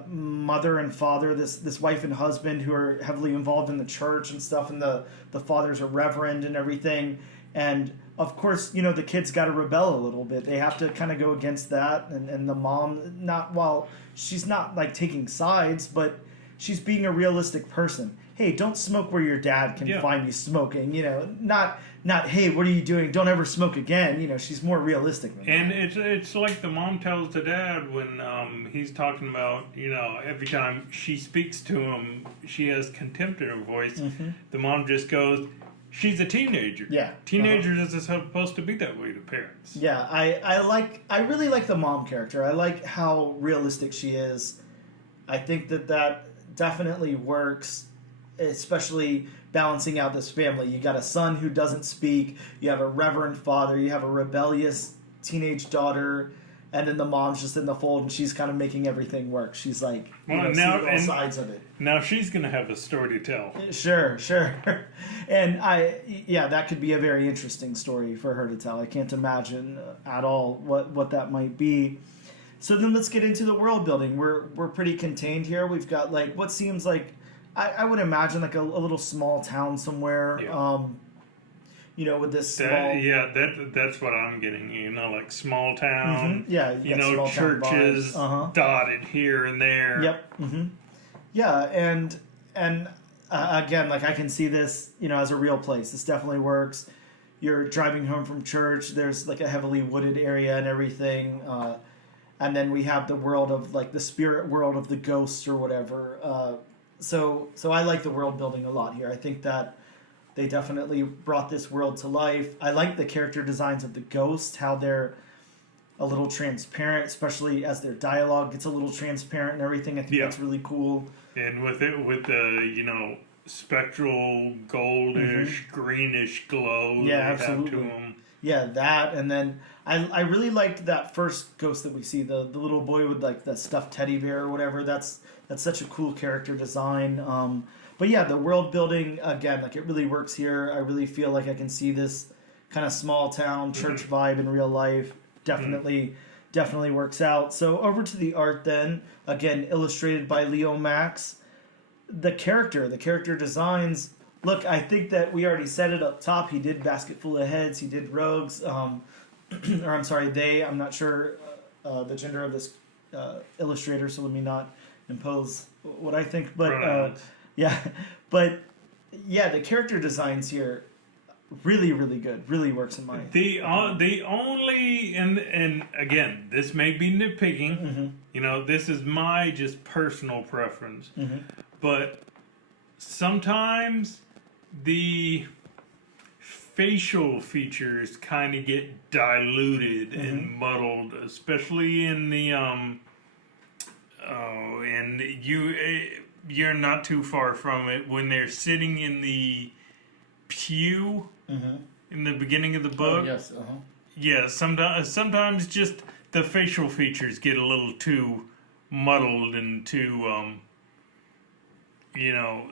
mother and father, this wife and husband who are heavily involved in the church and stuff, and the father's a reverend and everything. And of course, the kids got to rebel a little bit. They have to kind of go against that. And the mom, she's not like taking sides, but she's being a realistic person. Hey, don't smoke where your dad can find you smoking. Not hey, what are you doing? Don't ever smoke again. She's more realistic than and that. It's like the mom tells the dad when he's talking about, every time she speaks to him, she has contempt in her voice. The mom just goes, she's a teenager. Yeah. Teenagers are supposed to be that way to parents. Yeah, I really like the mom character. I like how realistic she is. I think that definitely works, especially balancing out this family. You got a son who doesn't speak, you have a reverend father, you have a rebellious teenage daughter, and then the mom's just in the fold, and she's kind of making everything work. She's like, seeing all sides of it. Now she's going to have a story to tell. Sure. And that could be a very interesting story for her to tell. I can't imagine at all what that might be. So then let's get into the world building. We're pretty contained here. We've got like what seems like I would imagine like a little small town somewhere. Yeah. With this small... that's what I'm getting. Like small town. Mm-hmm. Yeah, churches dotted here and there. Yep. Mm-hmm. Yeah, and again, like I can see this, as a real place. This definitely works. You're driving home from church. There's like a heavily wooded area and everything. And then we have the world of like the spirit world of the ghosts or whatever. So I like the world building a lot here. I think that they definitely brought this world to life. I like the character designs of the ghosts, how they're a little transparent, especially as their dialogue gets a little transparent and everything. I think that's really cool. And with the spectral goldish, greenish glow they absolutely. have to them. Yeah, that, and then I really liked that first ghost that we see, the little boy with like the stuffed teddy bear or whatever. That's such a cool character design. But yeah, the world building again, like it really works here. I really feel like I can see this kind of small town church vibe in real life. Definitely works out. So over to the art then, again illustrated by Leo Max. The character designs. Look, I think that we already said it up top. He did Basket Full of Heads. He did Rogues. I'm not sure the gender of this illustrator, so let me not impose what I think. But the character designs here really, really good. Really works in my opinion. The only and again, this may be nitpicking. This is my just personal preference, but sometimes the facial features kind of get diluted and muddled, especially in the and you're not too far from it when they're sitting in the pew in the beginning of the book. Oh, yes. Yeah, sometimes just the facial features get a little too muddled and too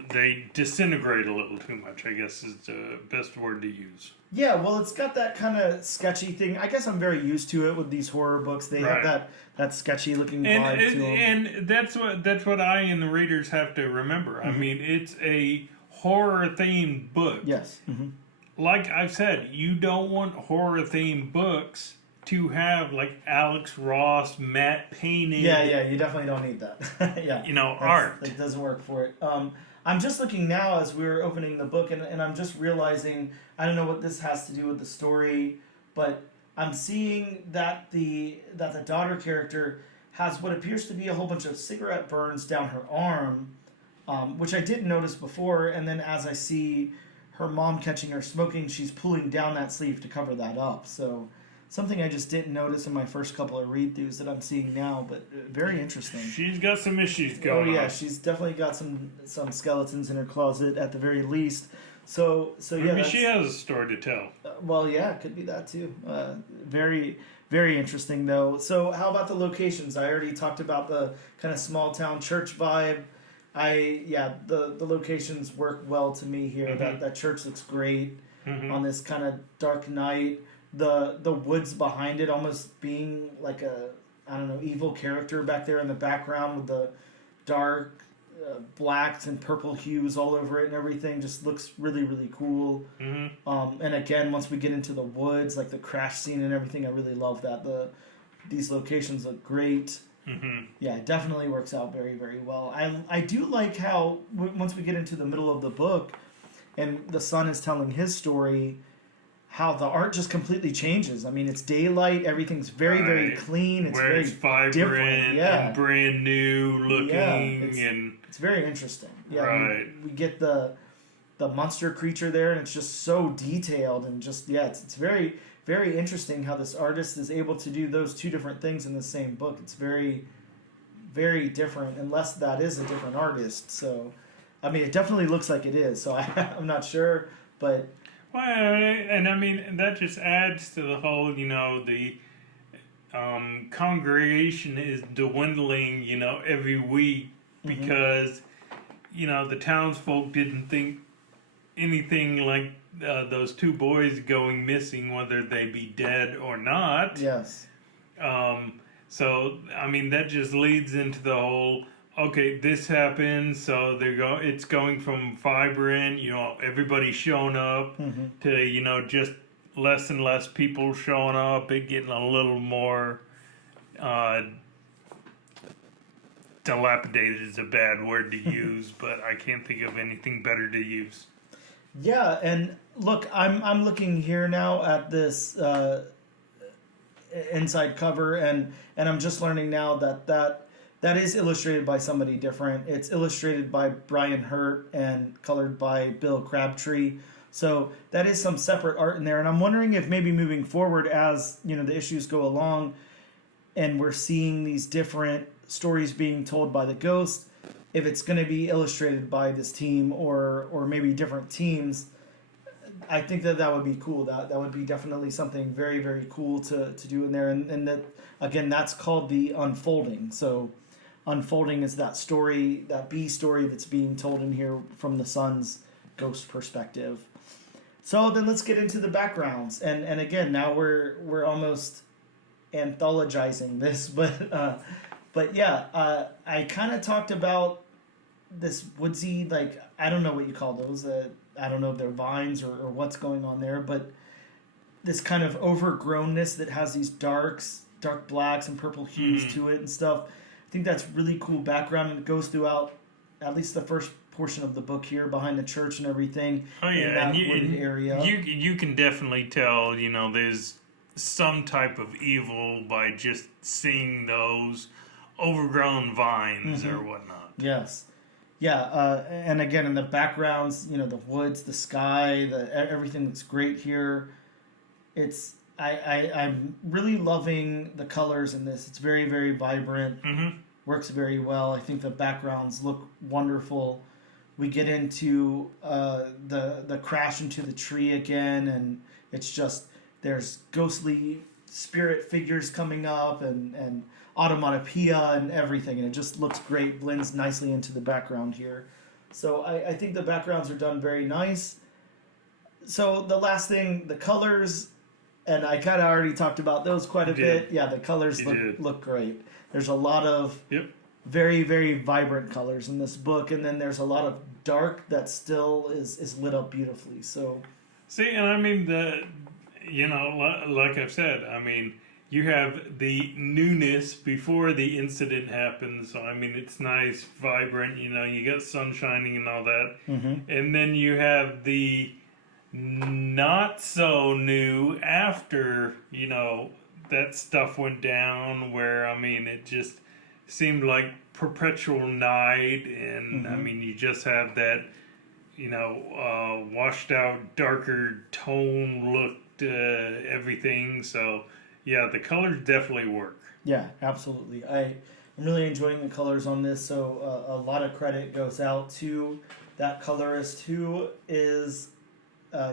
they disintegrate a little too much, I guess is the best word to use. Yeah, well, it's got that kind of sketchy thing. I guess I'm very used to it with these horror books. They have that sketchy looking vibe to them. And that's what I and the readers have to remember. I mean, it's a horror-themed book. Yes. Like I've said, you don't want horror-themed books to have like Alex Ross matte painted. Yeah, you definitely don't need that. Art. It doesn't work for it. I'm just looking now as we're opening the book, and I'm just realizing, I don't know what this has to do with the story, but I'm seeing that the daughter character has what appears to be a whole bunch of cigarette burns down her arm, which I didn't notice before, and then as I see her mom catching her smoking, she's pulling down that sleeve to cover that up. So something I just didn't notice in my first couple of read-throughs that I'm seeing now, but very interesting. She's got some issues going on. Oh yeah, she's definitely got some skeletons in her closet at the very least. So maybe she has a story to tell. Well, yeah, it could be that too. Very, very interesting though. So how about the locations? I already talked about the kind of small town church vibe. The locations work well to me here. That church looks great on this kind of dark night. The woods behind it almost being like a, I don't know, evil character back there in the background with the dark blacks and purple hues all over it and everything just looks really, really cool. And again, once we get into the woods, like the crash scene and everything, I really love that. These locations look great. Yeah, it definitely works out very, very well. I do like how once we get into the middle of the book and the son is telling his story, how the art just completely changes. I mean, it's daylight. Everything's very, very clean. It's very vibrant different. and brand new looking, and it's very interesting. Yeah, right. we get the monster creature there, and it's just so detailed and just it's very, very interesting how this artist is able to do those two different things in the same book. It's very, very different, unless that is a different artist. So, I mean, it definitely looks like it is. So I'm not sure, but. Well, and I mean, that just adds to the whole, congregation is dwindling, every week because, the townsfolk didn't think anything like those two boys going missing, whether they be dead or not. Yes. So I mean that just leads into the whole. Okay, this happens, so it's going from vibrant, everybody showing up to just less and less people showing up. It getting a little more dilapidated is a bad word to use, but I can't think of anything better to use. Yeah, and look, I'm looking here now at this inside cover, and I'm just learning now that is illustrated by somebody different. It's illustrated by Brian Hurt and colored by Bill Crabtree. So that is some separate art in there, and I'm wondering if maybe moving forward, as the issues go along, and we're seeing these different stories being told by the Ghost, if it's going to be illustrated by this team or maybe different teams. I think that would be cool. That would be definitely something very, very cool to do in there. And that, again, that's called the unfolding. So unfolding is that story, that B story that's being told in here from the Sun's Ghost perspective. So then let's get into the backgrounds. And again, now we're almost anthologizing this, but yeah, I kind of talked about this woodsy, like, I don't know what you call those. I don't know if they're vines or what's going on there, but this kind of overgrownness that has these dark blacks and purple hues to it and stuff. I think that's really cool background, and it goes throughout at least the first portion of the book here, behind the church and everything. Oh yeah, in that wooded area. You can definitely tell, there's some type of evil by just seeing those overgrown vines or whatnot. Yes. Yeah, and again, in the backgrounds, the woods, the sky, everything looks great here. I'm really loving the colors in this. It's very, very vibrant. Works very well. I think the backgrounds look wonderful. We get into the crash into the tree again, and it's just, there's ghostly spirit figures coming up and automatopoeia and everything, and it just looks great, blends nicely into the background here. So I think the backgrounds are done very nice. So the last thing, the colors, and I kind of already talked about those quite a bit. Yeah, the colors look great. There's a lot of very, very vibrant colors in this book, and then there's a lot of dark that still is lit up beautifully. So see, and I mean like I've said, I mean, you have the newness before the incident happens. So, I mean, it's nice, vibrant, you got sun shining and all that. And then you have the not so new after, that stuff went down, where, I mean, it just seemed like perpetual night. And, I mean, you just have that, washed out, darker tone look to everything. So, yeah, the colors definitely work. Yeah, absolutely. I'm really enjoying the colors on this, so a lot of credit goes out to that colorist, who is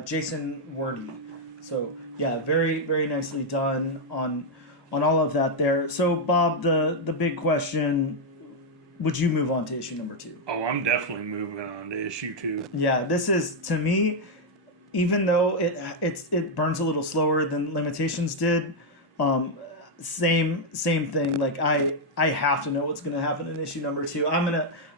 Jason Wordie. So, yeah, very, very nicely done on all of that there. So, Bob, the big question, would you move on to issue number 2? Oh, I'm definitely moving on to issue 2. Yeah, this is, to me, even though it burns a little slower than Limitations did, same thing. Like I have to know what's going to happen in issue number 2.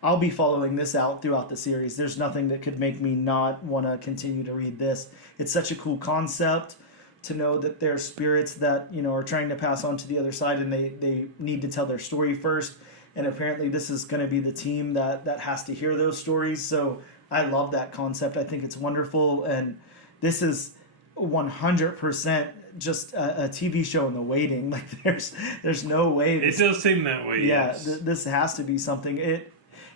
I'll be following this out throughout the series. There's nothing that could make me not want to continue to read this. It's such a cool concept to know that there's spirits that are trying to pass on to the other side, and they need to tell their story first. And apparently, this is going to be the team that has to hear those stories. So I love that concept. I think it's wonderful, and this is 100% just a TV show in the waiting. Like there's no way. It does seem that way. Yeah, yes. This has to be something.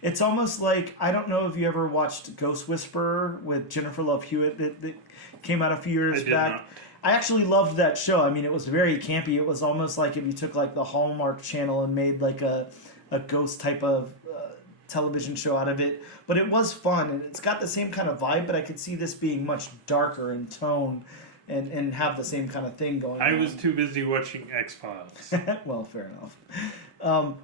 It's almost like, I don't know if you ever watched Ghost Whisperer with Jennifer Love Hewitt that came out a few years back. Not. I actually loved that show. I mean, it was very campy. It was almost like if you took like the Hallmark Channel and made like a ghost type of television show out of it. But it was fun, and it's got the same kind of vibe, but I could see this being much darker in tone and have the same kind of thing going on. I was too busy watching X-Files. Well, fair enough.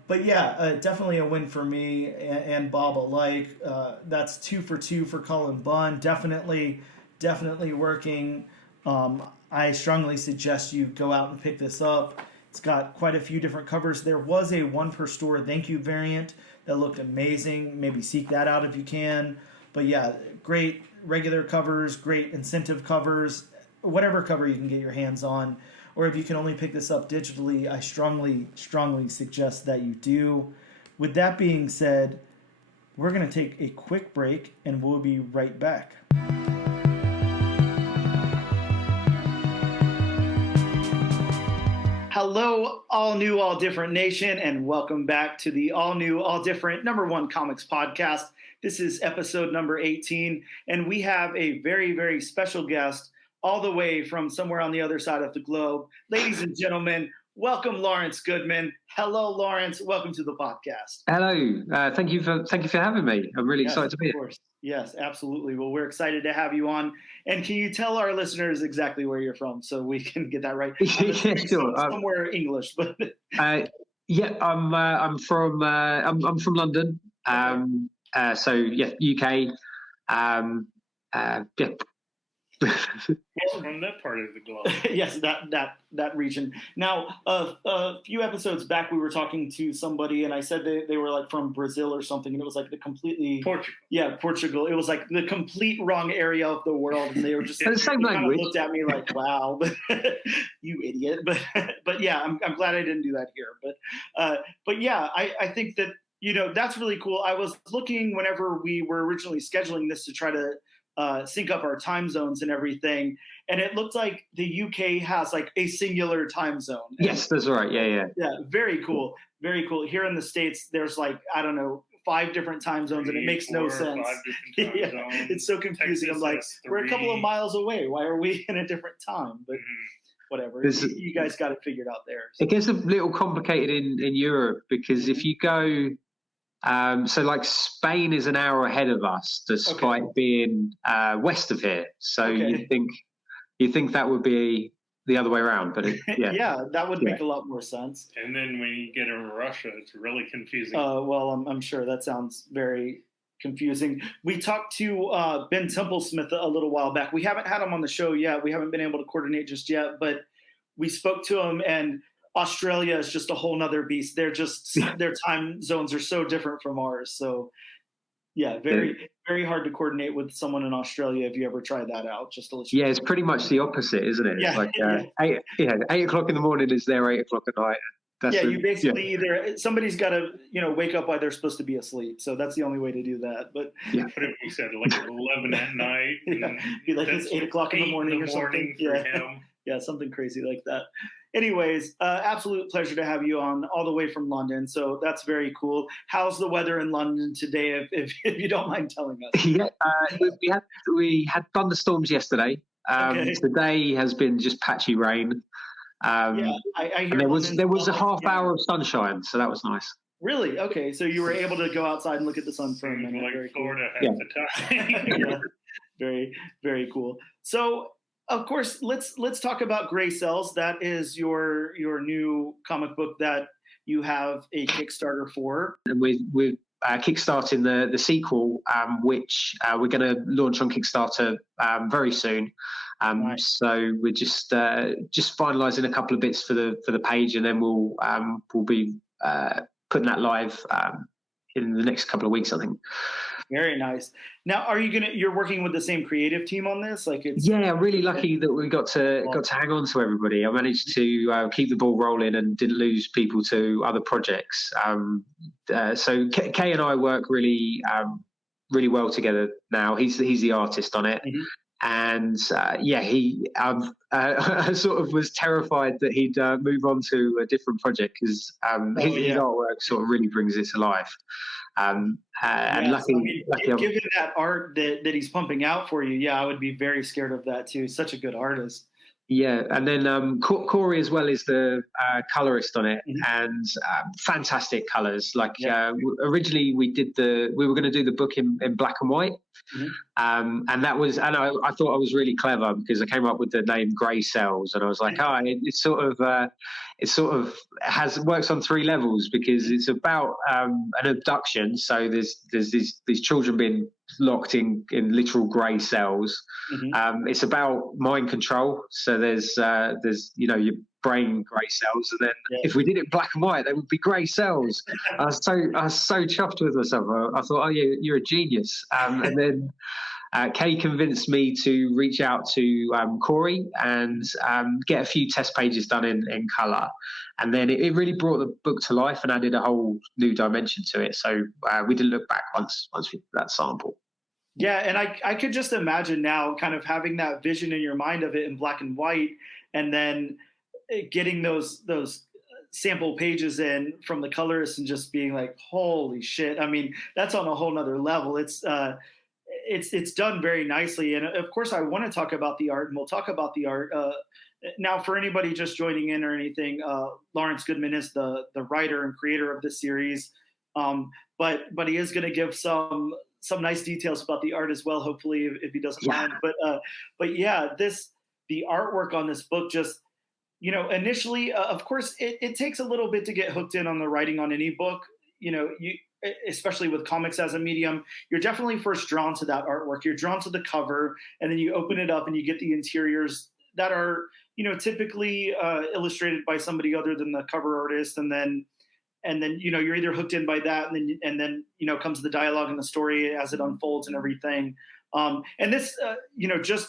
But yeah, definitely a win for me and Bob alike. That's 2 for 2 for Cullen Bunn. Definitely working. I strongly suggest you go out and pick this up. It's got quite a few different covers. There was a 1 per store thank you variant that looked amazing. Maybe seek that out if you can. But yeah, great regular covers, great incentive covers, whatever cover you can get your hands on. Or if you can only pick this up digitally, I strongly suggest that you do. With that being said, we're going to take a quick break and we'll be right back. Hello, all new, all different nation, and welcome back to the all new, all different #1 comics podcast. This is episode number 18, and we have a very, very special guest all the way from somewhere on the other side of the globe. Ladies and gentlemen, welcome Lawrence Goodman. Hello, Lawrence. Welcome to the podcast. Hello. Thank you for having me. I'm really excited to be here. Yes, absolutely. Well, we're excited to have you on. And can you tell our listeners exactly where you're from so we can get that right? Yeah, sure. Somewhere English, but yeah, I'm from London. So yeah, UK. Yeah. From that part of the globe. Yes, that region. Now, a few episodes back, we were talking to somebody, and I said they were like from Brazil or something, and it was like the completely Portugal. Yeah, Portugal. It was like the complete wrong area of the world, and they were just the same language. Looked at me like, "Wow, you idiot!" But yeah, I'm glad I didn't do that here. But yeah, I think that that's really cool. I was looking whenever we were originally scheduling this to try to sync up our time zones and everything, and it looked like the UK has like a singular time zone. Yes, that's right. Yeah. Very cool. Here in the States, there's like, I don't know, 5 different time zones, and it makes no sense. 5 different time zones. It's so confusing. Texas I'm like, we're a couple of miles away. Why are we in a different time? But whatever. You guys got it figured out there. So. It gets a little complicated in Europe because if you go. So like Spain is an hour ahead of us, despite being west of here. So you think that would be the other way around, but yeah, that would make a lot more sense. And then when you get in Russia, it's really confusing. Well, I'm sure that sounds very confusing. We talked to Ben Templesmith a little while back. We haven't had him on the show yet. We haven't been able to coordinate just yet, but we spoke to him, and Australia is just a whole nother beast. Their time zones are so different from ours. So yeah, very, very hard to coordinate with someone in Australia if you ever try that out. Just to let you know. It's pretty much the opposite, isn't it? Yeah, it's like 8 o'clock in the morning is their 8 o'clock at night. You basically either somebody's got to wake up while they're supposed to be asleep. So that's the only way to do that. But what if we said like 11 at night? Be like it's 8 o'clock in the morning or something. For him. Yeah, something crazy like that. Anyways, absolute pleasure to have you on all the way from London. So that's very cool. How's the weather in London today, if you don't mind telling us? Yeah, we had thunderstorms yesterday. Today has been just patchy rain. I hear and there was a half hour of sunshine, so that was nice. Really? Okay, so you were able to go outside and look at the sun for a minute. Like Florida half the time. Very, very cool. So, of course, let's talk about Gray Cells. That is your new comic book that you have a Kickstarter for. And we're kickstarting the sequel, which we're going to launch on Kickstarter very soon. Nice. So we're just finalising a couple of bits for the page, and then we'll be putting that live in the next couple of weeks, I think. Very nice. Now, you're working with the same creative team on this? I'm really lucky that we got to hang on to everybody. I managed to keep the ball rolling and didn't lose people to other projects. So Kay and I work really well together now. He's the artist on it. Mm-hmm. And I sort of was terrified that he'd move on to a different project because his artwork sort of really brings it to life. And luckily, given that art that he's pumping out for you, I would be very scared of that too. Such a good artist. Yeah, and then Corey as well is the colorist on it, and fantastic colors. Originally we were going to do the book in black and white, And that was, and I thought I was really clever because I came up with the name Grey Cells, and I was like, it sort of works on 3 levels because it's about an abduction. So there's these children being locked in literal grey cells. It's about mind control. So there's your brain grey cells, and then if we did it black and white, they would be grey cells. I was so chuffed with myself. I thought, oh, you're a genius. And then Kay convinced me to reach out to Corey and get a few test pages done in colour. And then it really brought the book to life and added a whole new dimension to it. So we didn't look back once we did that sample. Yeah, and I could just imagine now kind of having that vision in your mind of it in black and white, and then getting those sample pages in from the colorist and just being like, holy shit. I mean, that's on a whole nother level. It's done very nicely. And of course I want to talk about the art, and we'll talk about the art. Now for anybody just joining in or anything, Lawrence Goodman is the writer and creator of this series. But he is going to give some nice details about the art as well, hopefully, if he doesn't mind. But yeah, the artwork on this book just, initially, of course, it takes a little bit to get hooked in on the writing on any book. Especially with comics as a medium, you're definitely first drawn to that artwork. You're drawn to the cover, and then you open it up and you get the interiors that are, typically illustrated by somebody other than the cover artist, and then you're either hooked in by that, and then comes the dialogue and the story as it unfolds and everything. And this,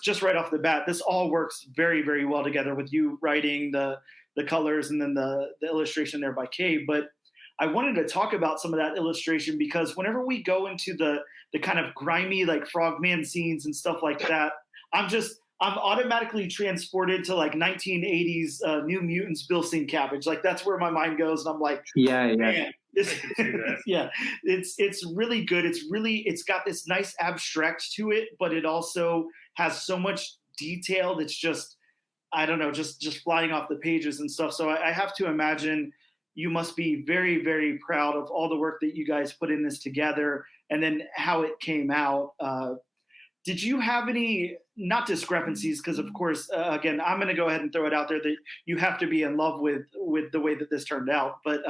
just right off the bat, this all works very, very well together with you writing the colors and then the illustration there by Kay. But I wanted to talk about some of that illustration because whenever we go into the kind of grimy like Frogman scenes and stuff like that, I'm automatically transported to like 1980s New Mutants Bill Sing Cabbage. Like that's where my mind goes, and I'm like, man, it's really good. It's got this nice abstract to it, but it also has so much detail that's just, I don't know, just flying off the pages and stuff. So I have to imagine you must be very, very proud of all the work that you guys put in this together, and then how it came out. Did you have any, not discrepancies, because of course, again, I'm going to go ahead and throw it out there that you have to be in love with the way that this turned out. But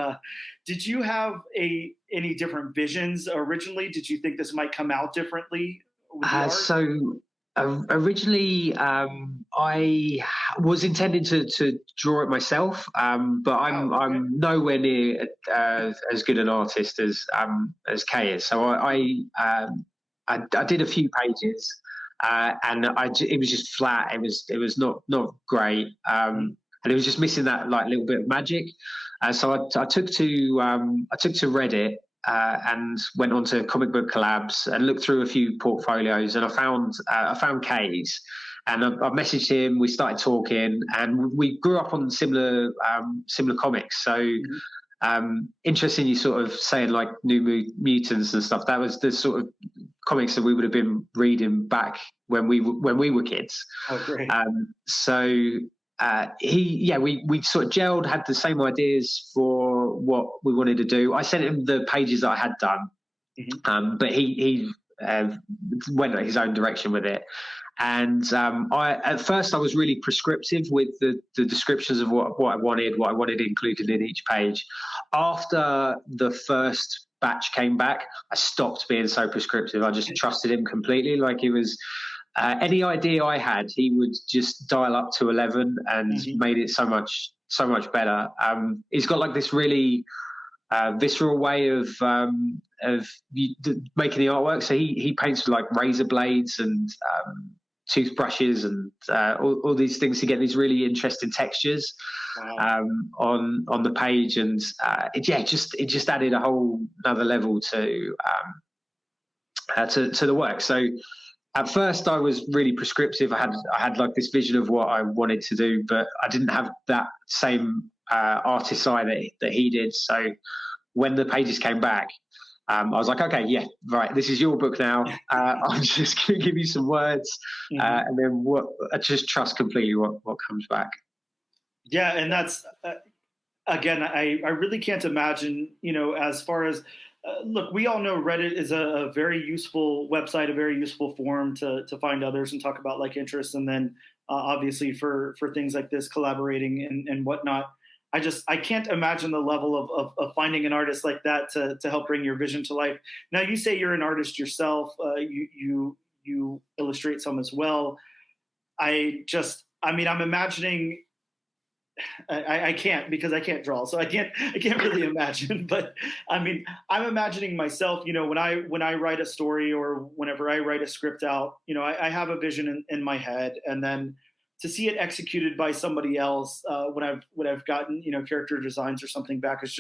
did you have any different visions originally? Did you think this might come out differently with the art? So originally, I was intending to draw it myself, but I'm nowhere near as good an artist as Kay is. So I did a few pages, and it was just flat. It was not great, and it was just missing that like little bit of magic. So I took to Reddit and went on to comic book collabs and looked through a few portfolios, and I found Kay's, and I messaged him. We started talking, and we grew up on similar comics. So. Interesting you sort of saying like New Mutants and stuff. That was the sort of comics that we would have been reading back when we were kids. Oh, great. We sort of gelled, had the same ideas for what we wanted to do. I sent him the pages that I had done, but he went his own direction with it. And at first I was really prescriptive with the descriptions of what I wanted included in each page. After the first batch came back, I stopped being so prescriptive. I just trusted him completely. Like it was any idea I had, he would just dial up to 11 and made it so much better. He's got like this really visceral way of making the artwork. So he paints with like razor blades and toothbrushes and all these things to get these really interesting textures. Wow. On the page, and it just added a whole another level to the work. So at first I was really prescriptive. I had like this vision of what I wanted to do, but I didn't have that same artist eye that he did. So when the pages came back, I was like, okay, yeah, right, this is your book now. I'm just going to give you some words, and then I just trust completely what comes back. Yeah, and that's again, I really can't imagine, as far as look, we all know Reddit is a very useful website, a very useful forum to find others and talk about like interests, and then obviously for things like this, collaborating and whatnot. I can't imagine the level of finding an artist like that to help bring your vision to life. Now, you say you're an artist yourself. You illustrate some as well. I'm imagining. I can't, because I can't draw, so I can't really imagine. But I mean, I'm imagining myself. When I write a story, or whenever I write a script out, I have a vision in my head, and then to see it executed by somebody else, when I've gotten character designs or something back, is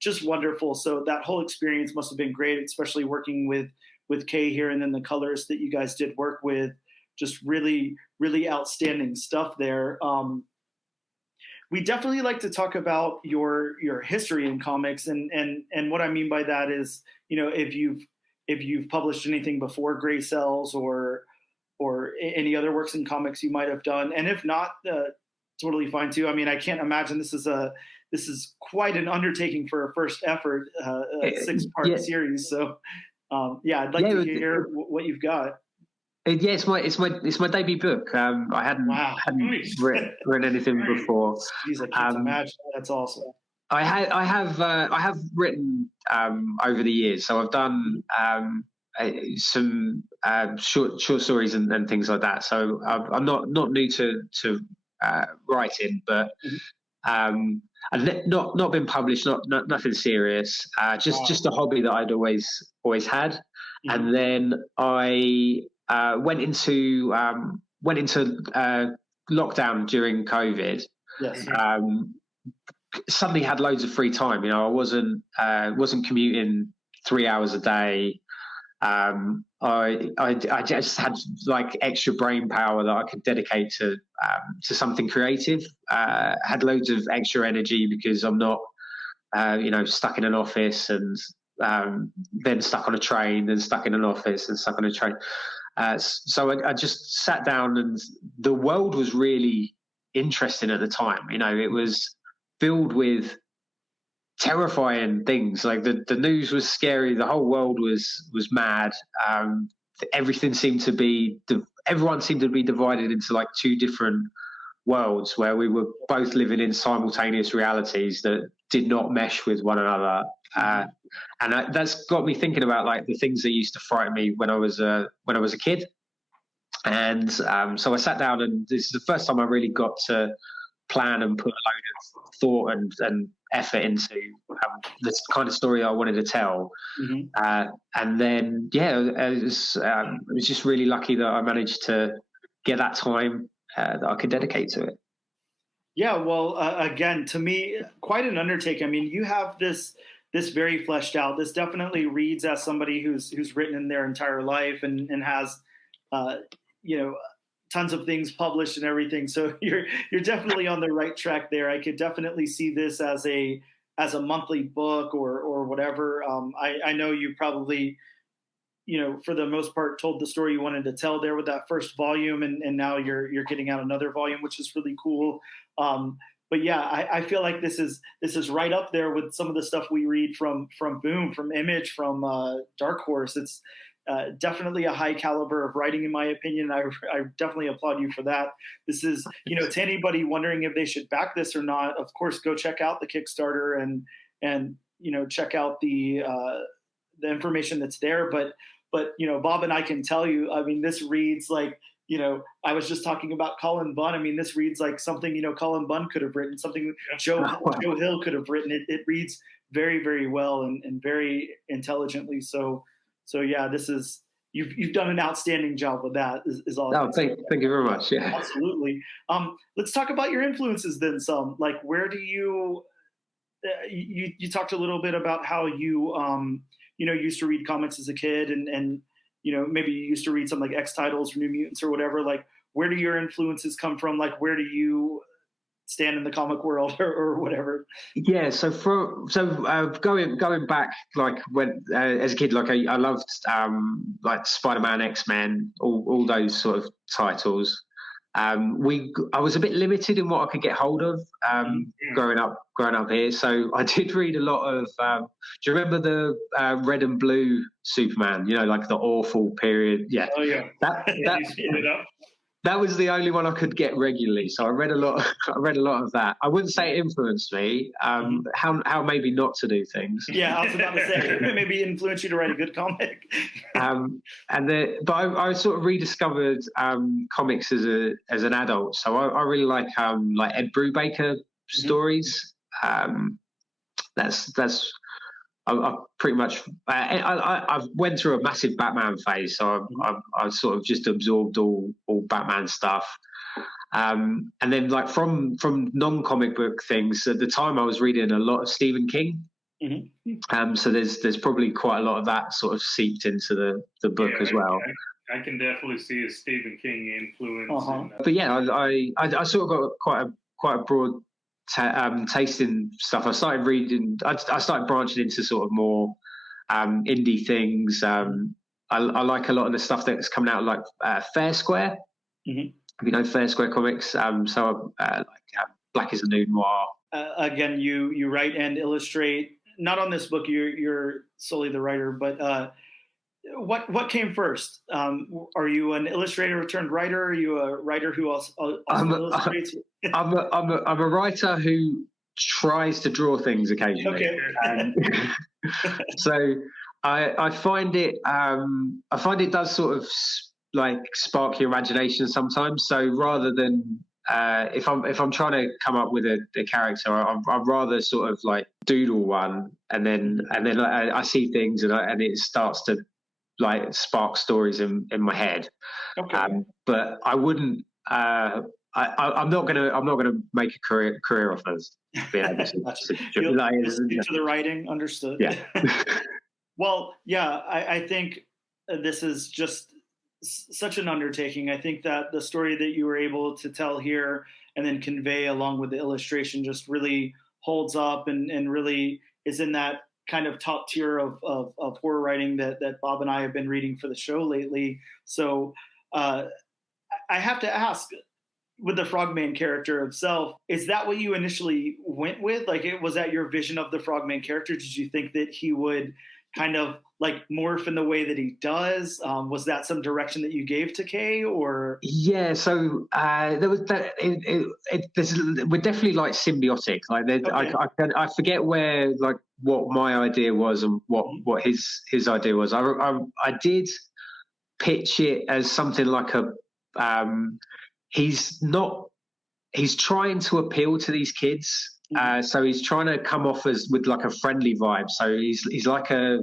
just wonderful. So that whole experience must have been great, especially working with Kay here, and then the colors that you guys did work with, just really really outstanding stuff there. We definitely like to talk about your history in comics, and what I mean by that is, if you've published anything before Gray Cells, or any other works in comics you might have done, and if not, totally fine too. I mean, I can't imagine this is quite an undertaking for a first effort, 6-part series. So I'd like to hear what you've got. Yeah, it's my debut book. I hadn't written anything before. Jeez, I can't imagine. That's awesome. I have written over the years, so I've done some short stories and things like that. So I'm not new to writing, but I've not been published, nothing serious. Just a hobby that I'd always had, and then I went into lockdown during COVID. Yes. Suddenly had loads of free time. I wasn't commuting 3 hours a day. I just had like extra brain power that I could dedicate to something creative. Had loads of extra energy because I'm not stuck in an office, and then stuck on a train, then stuck in an office, and stuck on a train. So I just sat down, and the world was really interesting at the time. It was filled with terrifying things. Like the news was scary. The whole world was mad. Everyone seemed to be divided into like two different worlds, where we were both living in simultaneous realities that did not mesh with one another. And that's got me thinking about like the things that used to frighten me when I was a kid. And so I sat down, and this is the first time I really got to plan and put a load of thought and effort into this kind of story I wanted to tell. And then it was just really lucky that I managed to get that time that I could dedicate to it. Yeah, well, again, to me, quite an undertaking. I mean, you have this very fleshed out. This definitely reads as somebody who's written in their entire life and has tons of things published and everything. So you're definitely on the right track there. I could definitely see this as a monthly book or whatever. I know you probably, for the most part, told the story you wanted to tell there with that first volume, and now you're getting out another volume, which is really cool. But yeah, I feel like this is right up there with some of the stuff we read from Boom, from Image, from Dark Horse. It's definitely a high caliber of writing, in my opinion. I definitely applaud you for that. This is, to anybody wondering if they should back this or not, of course, go check out the Kickstarter and check out the information that's there. But Bob and I can tell you, I mean, this reads like, I was just talking about Colin Bunn. I mean, this reads like something, Colin Bunn could have written, something Joe Hill could have written. It reads very, very well and very intelligently. So yeah, this is, you've done an outstanding job with that, is all. Oh, thank you very much. Yeah, absolutely. Let's talk about your influences then. Some, like, where do you talked a little bit about how you used to read comics as a kid, and maybe you used to read something like X Titles or New Mutants or whatever. Like, where do your influences come from? Like, where do you stand in the comic world or whatever? Yeah, so going back, like when as a kid, like I loved like Spider-Man, X-Men, all those sort of titles. I was a bit limited in what I could get hold of growing up here. So I did read a lot of. Do you remember the red and blue Superman? You know, like the awful period. Yeah. Oh yeah. That was the only one I could get regularly. So I read a lot. I read a lot of that. I wouldn't say it influenced me. How maybe not to do things. Yeah, I was about to say maybe influenced you to write a good comic. But I sort of rediscovered comics as an adult. So I really like Ed Brubaker stories. I've pretty much I've went through a massive Batman phase, so I've sort of just absorbed all Batman stuff. And then like from non-comic book things, at the time I was reading a lot of Stephen King. So there's probably quite a lot of that sort of seeped into the book as well. I can definitely see a Stephen King influence. But yeah, I sort of got quite a broad taste in stuff. I started reading. I started branching into sort of more indie things. I like a lot of the stuff that's coming out, like Fair Square. You know, Fair Square comics. So like Black is the New Noir. Again, you write and illustrate. Not on this book. You're solely the writer, but what came first? Are you an illustrator turned writer? Are you a writer who also illustrates? I'm a writer who tries to draw things occasionally. Okay. So I find it does sort of like spark your imagination sometimes. So rather than if I'm trying to come up with a character, I'd rather sort of like doodle one, and then I see things and it starts to like spark stories in my head. Okay. But I wouldn't. I'm not gonna make a career off this. You'll stick to the writing. Understood. Yeah. Well, yeah, I think this is just such an undertaking. I think that the story that you were able to tell here and then convey along with the illustration just really holds up and really is in that kind of top tier of horror writing that Bob and I have been reading for the show lately. So I have to ask, with the Frogman character himself, is that what you initially went with? Like, was that your vision of the Frogman character? Did you think that he would kind of like morph in the way that he does? Was that some direction that you gave to Kay, or? Yeah, so there was that. We're definitely like symbiotic. Like, okay. I forget where like what my idea was and what his idea was. I did pitch it as something like a. He's trying to appeal to these kids. So he's trying to come off with like a friendly vibe. So he's like a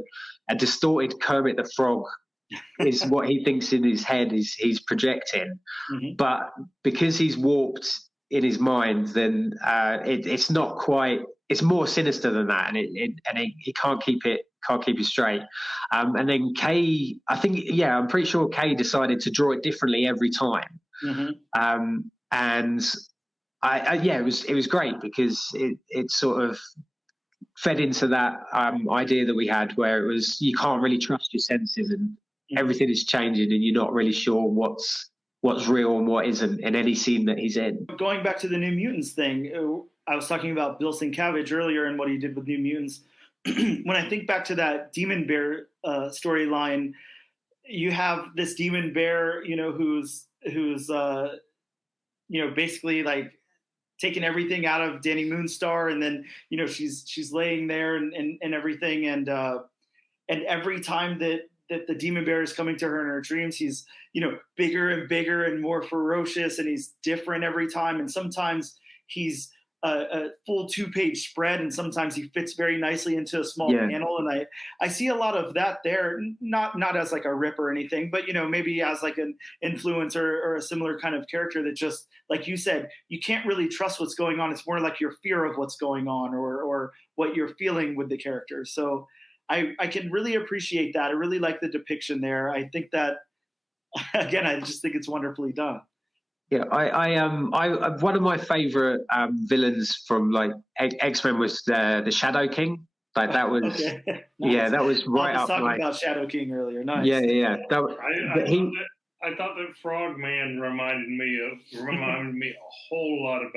distorted Kermit the Frog is what he thinks in his head he's projecting. But because he's warped in his mind, then it's not quite. It's more sinister than that, and he can't keep it straight. And then Kay, I think, I'm pretty sure Kay decided to draw it differently every time. And it was great because it sort of fed into that idea that we had, where it was you can't really trust your senses and everything is changing and you're not really sure what's real and what isn't in any scene that he's in. Going back to the New Mutants thing, I was talking about Bill Sienkiewicz earlier and what he did with New Mutants. When I think back to that Demon Bear storyline, you have this Demon Bear, who's basically like taking everything out of Danny Moonstar, and then she's laying there and everything, and every time that the Demon Bear is coming to her in her dreams, he's bigger and bigger and more ferocious, and he's different every time, and sometimes he's a full 2-page spread, and sometimes he fits very nicely into a small panel. And I see a lot of that there, not as like a rip or anything, but maybe as like an influence or a similar kind of character that just, like you said, you can't really trust what's going on. It's more like your fear of what's going on or what you're feeling with the character. So I can really appreciate that. I really like the depiction there. I think that, again, I just think it's wonderfully done. Yeah, I one of my favorite villains from like X-Men was the Shadow King. Like that was, okay. Nice. Yeah, that was right up. I was talking about Shadow King earlier. Nice. Yeah. I thought that Frogman reminded me a whole lot of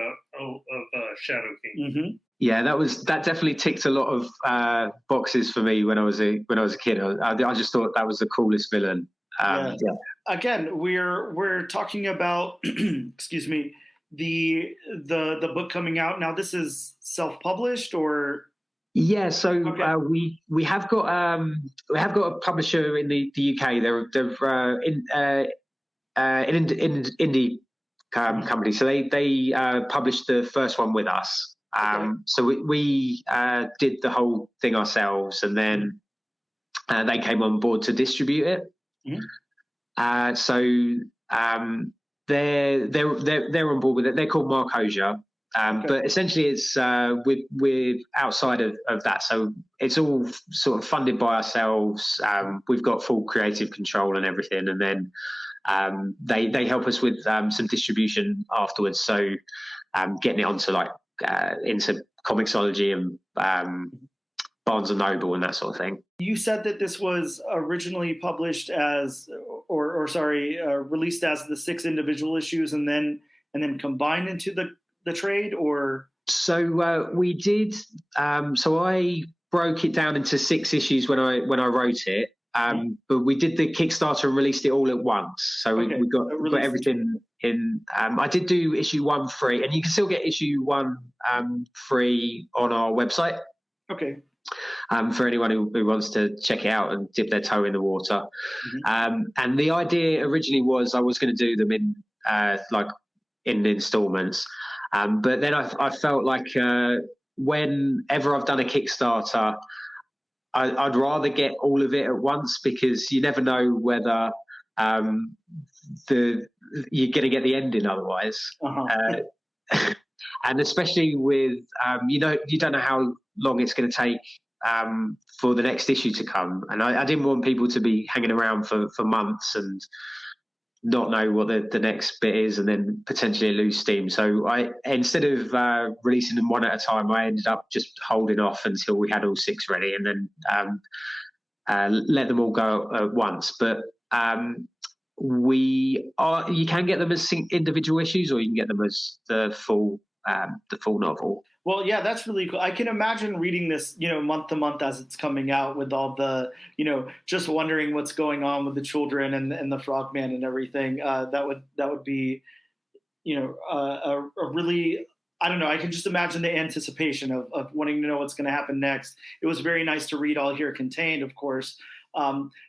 Shadow King. Mm-hmm. Yeah, that definitely ticked a lot of boxes for me when I was a kid. I just thought that was the coolest villain. Yeah. Yeah. Again, we're talking about excuse me, the book coming out now. This is self-published or Yeah, so okay. We have got a publisher in the UK. They're in indie company, so they published the first one with us. Okay. So we did the whole thing ourselves, and then they came on board to distribute it. So they're on board with it. They're called Marcosia. But essentially, it's we're outside of that, so it's all sort of funded by ourselves. We've got full creative control and everything, and then they help us with some distribution afterwards. So getting it onto into Comixology and Barnes and Noble and that sort of thing. You said that this was originally published as, or sorry, released as the 6 individual issues, and then combined into the trade, or so we did. So I broke it down into 6 issues when I wrote it. But we did the Kickstarter and released it all at once. So we got everything in. I did do issue 1 free, and you can still get issue 1 free on our website. Okay. For anyone who wants to check it out and dip their toe in the water. And the idea originally was I was going to do them in installments. But then I felt like whenever I've done a Kickstarter, I'd rather get all of it at once, because you never know whether you're going to get the ending otherwise. And especially with you don't know how long it's going to take for the next issue to come, and I didn't want people to be hanging around for months and not know what the next bit is, and then potentially lose steam. So instead of releasing them one at a time, I ended up just holding off until we had all 6 ready, and then let them all go at once. But you can get them as individual issues, or you can get them as the full novel. Well, yeah, that's really cool. I can imagine reading this, month to month as it's coming out, with all the, just wondering what's going on with the children and the Frogman and everything. That would be, a really, I don't know. I can just imagine the anticipation of wanting to know what's going to happen next. It was very nice to read all here contained, of course.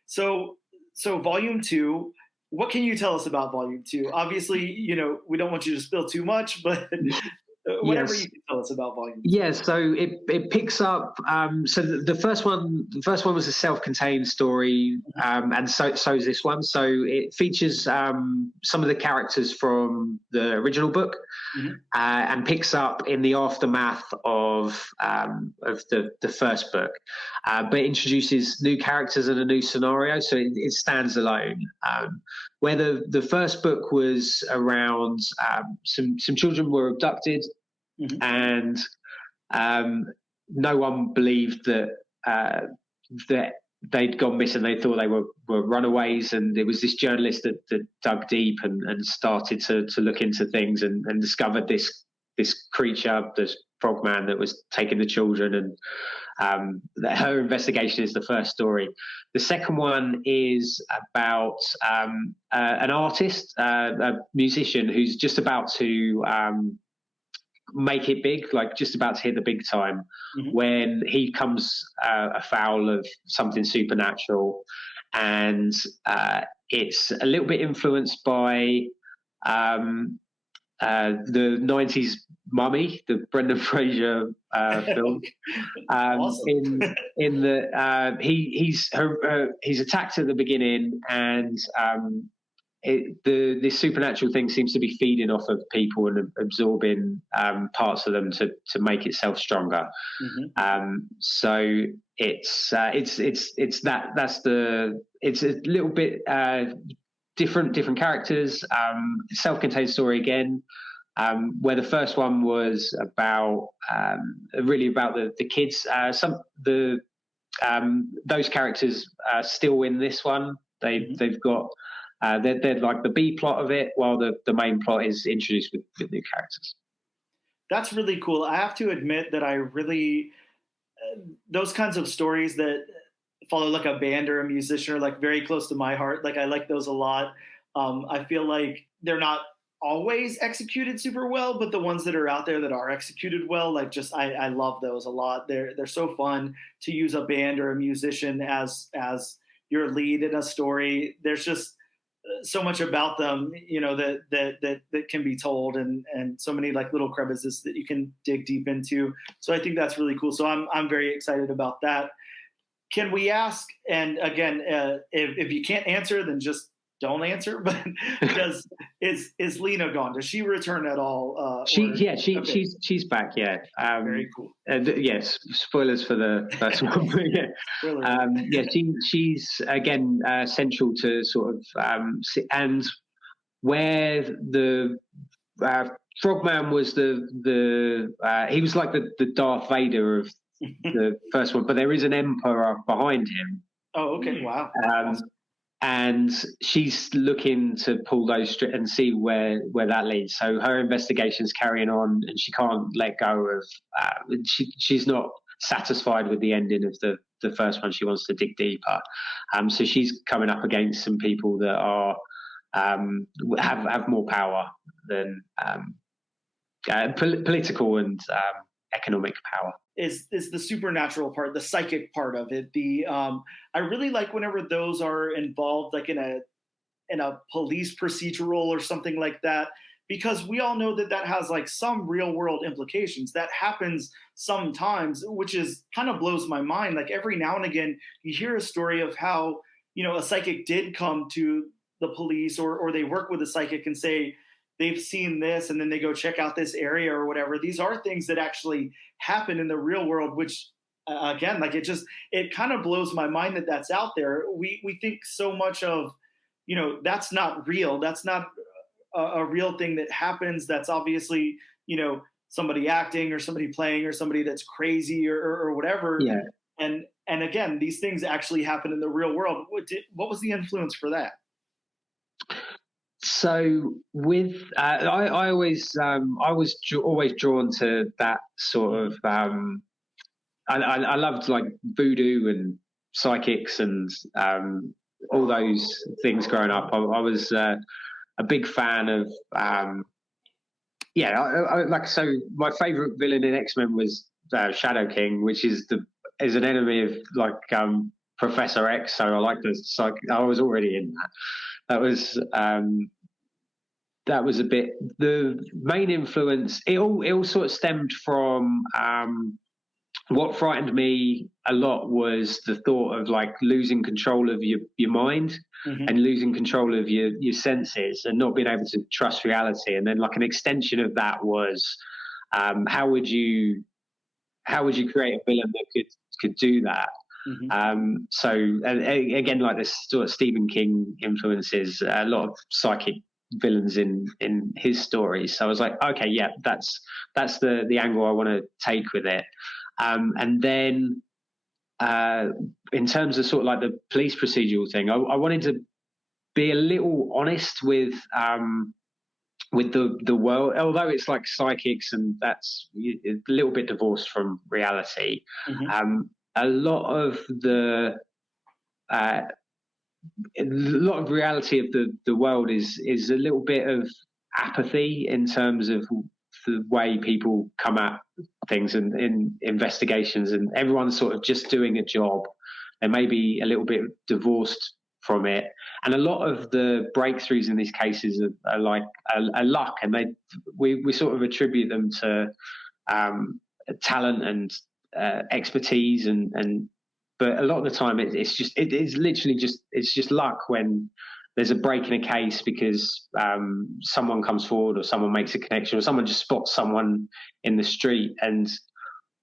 So volume 2. What can you tell us about volume 2? Obviously, we don't want you to spill too much, but whatever you can tell us about volume 2. Yeah, so it picks up. So the first one was a self-contained story, and so is this one. So it features some of the characters from the original book, and picks up in the aftermath of the first book, but it introduces new characters and a new scenario. So it stands alone. Where the first book was around some children were abducted, and no one believed that they'd gone missing. They thought they were runaways, and there was this journalist that dug deep and started to look into things and discovered this creature, this frogman that was taking the children, and her investigation is the first story. The second one is about an artist, a musician who's just about to make it big, like just about to hit the big time, when he comes afoul of something supernatural, and it's a little bit influenced by the 90s Mummy, the Brendan Fraser film. Awesome. in the he's attacked at the beginning, and this supernatural thing seems to be feeding off of people and absorbing parts of them to make itself stronger. So it's a little bit different characters, self-contained story again, where the first one was about really about the kids. Those characters are still in this one. They've got They're like the B plot of it, while the main plot is introduced with new characters. That's really cool. I have to admit that I really those kinds of stories that follow like a band or a musician are like very close to my heart. Like I like those a lot. I feel like they're not always executed super well, but the ones that are out there that are executed well, like just I love those a lot. They're so fun to use a band or a musician as your lead in a story. There's just so much about them, you know, that can be told, and so many like little crevices that you can dig deep into. So I think that's really cool. So I'm very excited about that. Can we ask? And again, if you can't answer, then just don't answer. But is Lena gone? Does she return at all? Okay. She's back. Yeah. Very cool. Yes. Spoilers for the first one. But yeah. She's again central to sort of and where the Frogman was the he was like the Darth Vader of the first one, but there is an emperor behind him. Oh, okay. Wow. Awesome. And she's looking to pull those and see where that leads. So her investigation's carrying on, and she can't let go of. She's not satisfied with the ending of the first one. She wants to dig deeper. So she's coming up against some people that are have more power than political and economic power. Is the supernatural part, the psychic part of it. I really like whenever those are involved, like in a police procedural or something like that, because we all know that has like some real world implications. That happens sometimes, which is kind of blows my mind. Like every now and again, you hear a story of how, you know, a psychic did come to the police, or they work with a psychic and say they've seen this, and then they go check out this area or whatever. These are things that actually happen in the real world, which again, like it kind of blows my mind that that's out there. We think so much of, you know, that's not real. That's not a real thing that happens. That's obviously, you know, somebody acting or somebody playing or somebody that's crazy or whatever. Yeah. And again, these things actually happen in the real world. What was the influence for that? So with I was always drawn to that sort of I loved like voodoo and psychics and all those things growing up. I was a big fan of so my favorite villain in X-Men was Shadow King, which is an enemy of like Professor X. So I like the I was already in that. That was a bit the main influence. It all sort of stemmed from what frightened me a lot was the thought of like losing control of your mind and losing control of your senses and not being able to trust reality. And then like an extension of that was how would you create a villain that could do that? So again, like this sort of Stephen King influences a lot of psychic villains in his stories. So I was like, okay, yeah, that's the angle I want to take with it. And then in terms of sort of like the police procedural thing, I wanted to be a little honest with the world, although it's like psychics and that's a little bit divorced from reality. A lot of reality of the world is a little bit of apathy in terms of the way people come at things and in investigations, and everyone's sort of just doing a job. They may be a little bit divorced from it, and a lot of the breakthroughs in these cases are like a luck, and we sort of attribute them to talent and expertise and but a lot of the time it's just luck when there's a break in a case because someone comes forward or someone makes a connection or someone just spots someone in the street. And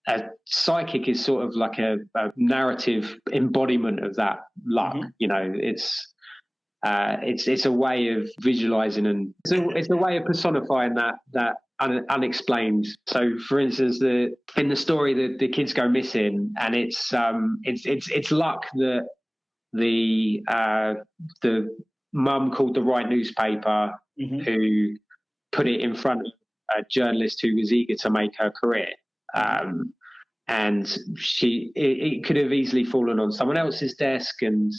a psychic is sort of like a narrative embodiment of that luck. You know, it's a way of visualizing, and it's a way of personifying that unexplained. So for instance, in the story the kids go missing, and it's luck that the mum called the right newspaper, who put it in front of a journalist who was eager to make her career. And it could have easily fallen on someone else's desk, and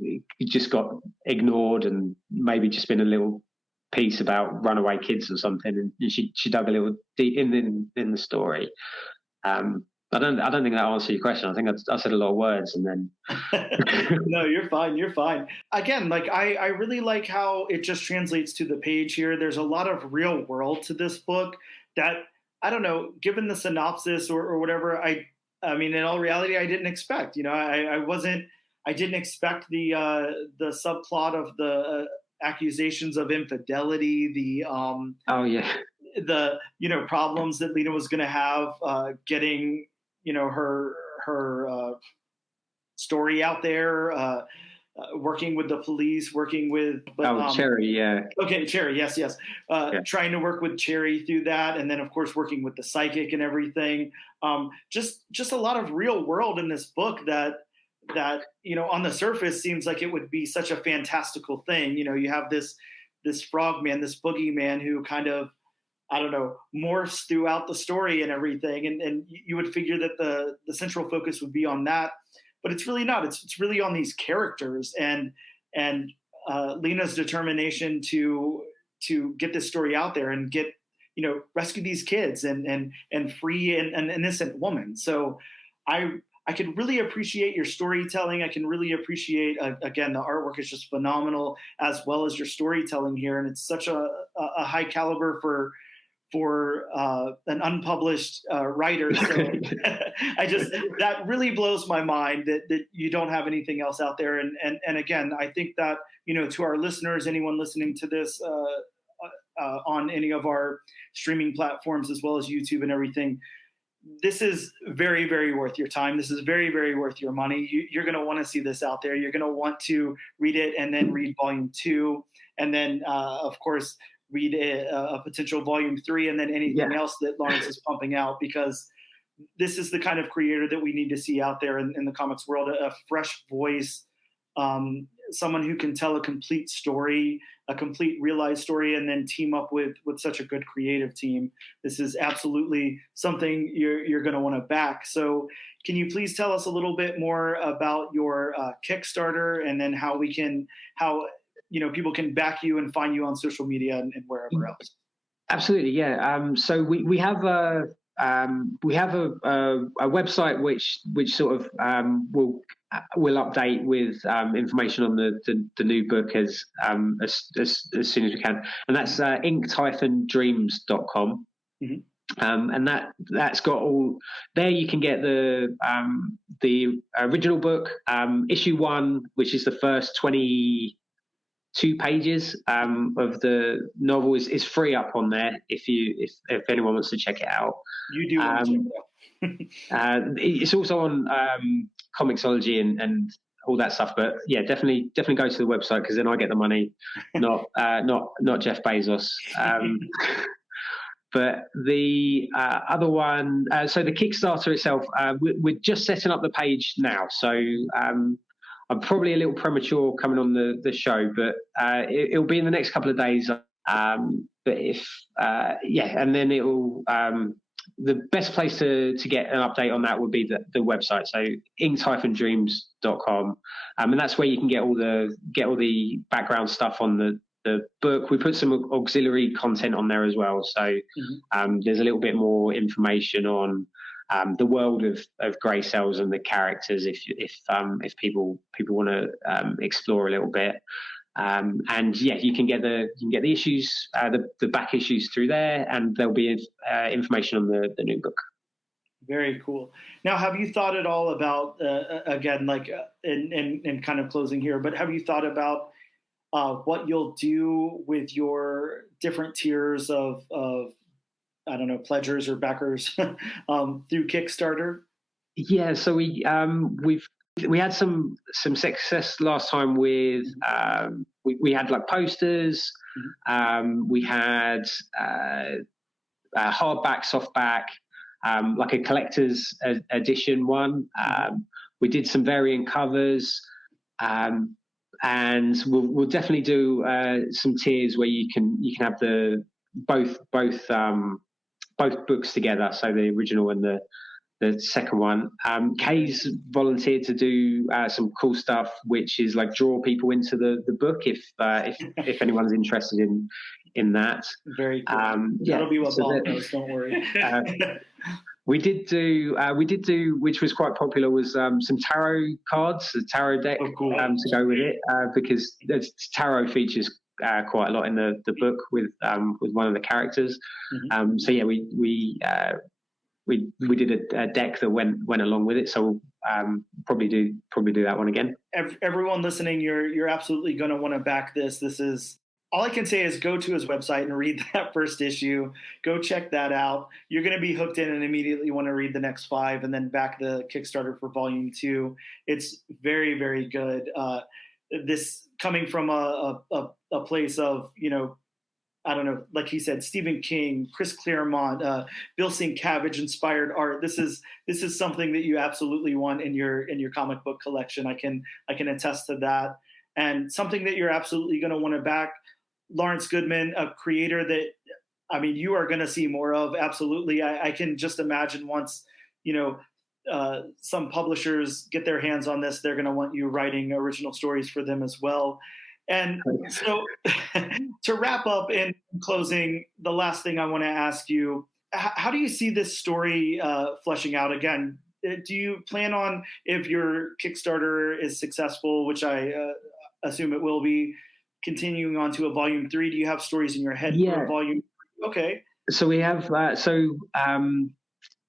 it just got ignored, and maybe just been a little piece about runaway kids or something, and she dug a little deep in the story. I don't think that answered your question. I think I said a lot of words, and then no, you're fine. Again, like I really like how it just translates to the page here. There's a lot of real world to this book that, I don't know, given the synopsis or whatever, I mean, in all reality, I didn't expect. You know, I didn't expect the subplot of the accusations of infidelity, the problems that Lena was going to have getting, her story out there, working with the police, working with Cherry, yeah. Okay, Cherry, yes. Trying to work with Cherry through that, and then of course working with the psychic and everything. Just a lot of real world in this book that on the surface seems like it would be such a fantastical thing. You have this frogman, this boogeyman who kind of, I don't know, morphs throughout the story and everything, and you would figure that the central focus would be on that. But it's really not. It's really on these characters and Lena's determination to get this story out there and get, rescue these kids and free an innocent woman. So I can really appreciate your storytelling. I can really appreciate, again, the artwork is just phenomenal, as well as your storytelling here. And it's such a high caliber for an unpublished writer. So that really blows my mind that you don't have anything else out there. And again, I think that, to our listeners, anyone listening to this on any of our streaming platforms, as well as YouTube and everything, this is very, very worth your time. This is very, very worth your money. You're going to want to see this out there. You're going to want to read it and then read volume 2. And then, of course, read a potential volume 3, and then anything else that Lawrence is pumping out, because this is the kind of creator that we need to see out there in the comics world, a fresh voice, someone who can tell a complete story, a complete realized story, and then team up with such a good creative team. This is absolutely something you're going to want to back. So can you please tell us a little bit more about your Kickstarter, and then how people can back you and find you on social media and wherever else? Absolutely, yeah. So we have a website which sort of will update with information on the new book as soon as we can, and that's inked-dreams.com. And that's got all there. You can get the original book, issue 1, which is the first 22 pages of the novel, is free up on there if anyone wants to check it out. You do want to check it out. It's also on Comixology and all that stuff, but yeah, definitely go to the website, because then I get the money, not Jeff Bezos. But the other one, so the Kickstarter itself, we're just setting up the page now, so I'm probably a little premature coming on the show, but it'll be in the next couple of days. But and then it'll the best place to get an update on that would be the website, so inked-dreams.com, and that's where you can get all the background stuff on the book. We put some auxiliary content on there as well, so there's a little bit more information on the world of Grey Cells and the characters, if people want to explore a little bit. And yeah, you can get the issues, the back issues through there, and there'll be information on the new book. Very cool. Now, have you thought at all about again, like in kind of closing here, but have you thought about what you'll do with your different tiers of I don't know, pledgers or backers through Kickstarter? Yeah, so we had some success last time with we had like posters, we had hardback, softback, like a collector's edition one. We did some variant covers. and we'll definitely do some tiers where you can have the both books together, so the original and the second one. Kay's volunteered to do some cool stuff, which is like draw people into the book if anyone's interested in that. Very cool. That'll be what Bob knows. Don't worry. We did do, which was quite popular, was some tarot cards, a tarot deck to go with it, because tarot features quite a lot in the book with one of the characters. Mm-hmm. So yeah, we did a deck that went along with it. So probably do that one again. Everyone listening, you're absolutely going to want to back this. This is. All I can say is go to his website and read that first issue. Go check that out. You're going to be hooked in and immediately want to read the next 5 and then back the Kickstarter for Volume 2. It's very, very good. This coming from a place of, I don't know, like he said, Stephen King, Chris Claremont, Bill Sienkiewicz inspired art. This is something that you absolutely want in your comic book collection. I can attest to that. And something that you're absolutely going to want to back. Lawrence Goodman, a creator that, you are going to see more of. Absolutely. I can just imagine once, some publishers get their hands on this, they're going to want you writing original stories for them as well. And so to wrap up in closing, the last thing I want to ask you, how do you see this story fleshing out? Again, do you plan on, if your Kickstarter is successful, which I assume it will be, continuing on to a Volume 3? Do you have stories in your head for a Volume 3? Okay. So we have.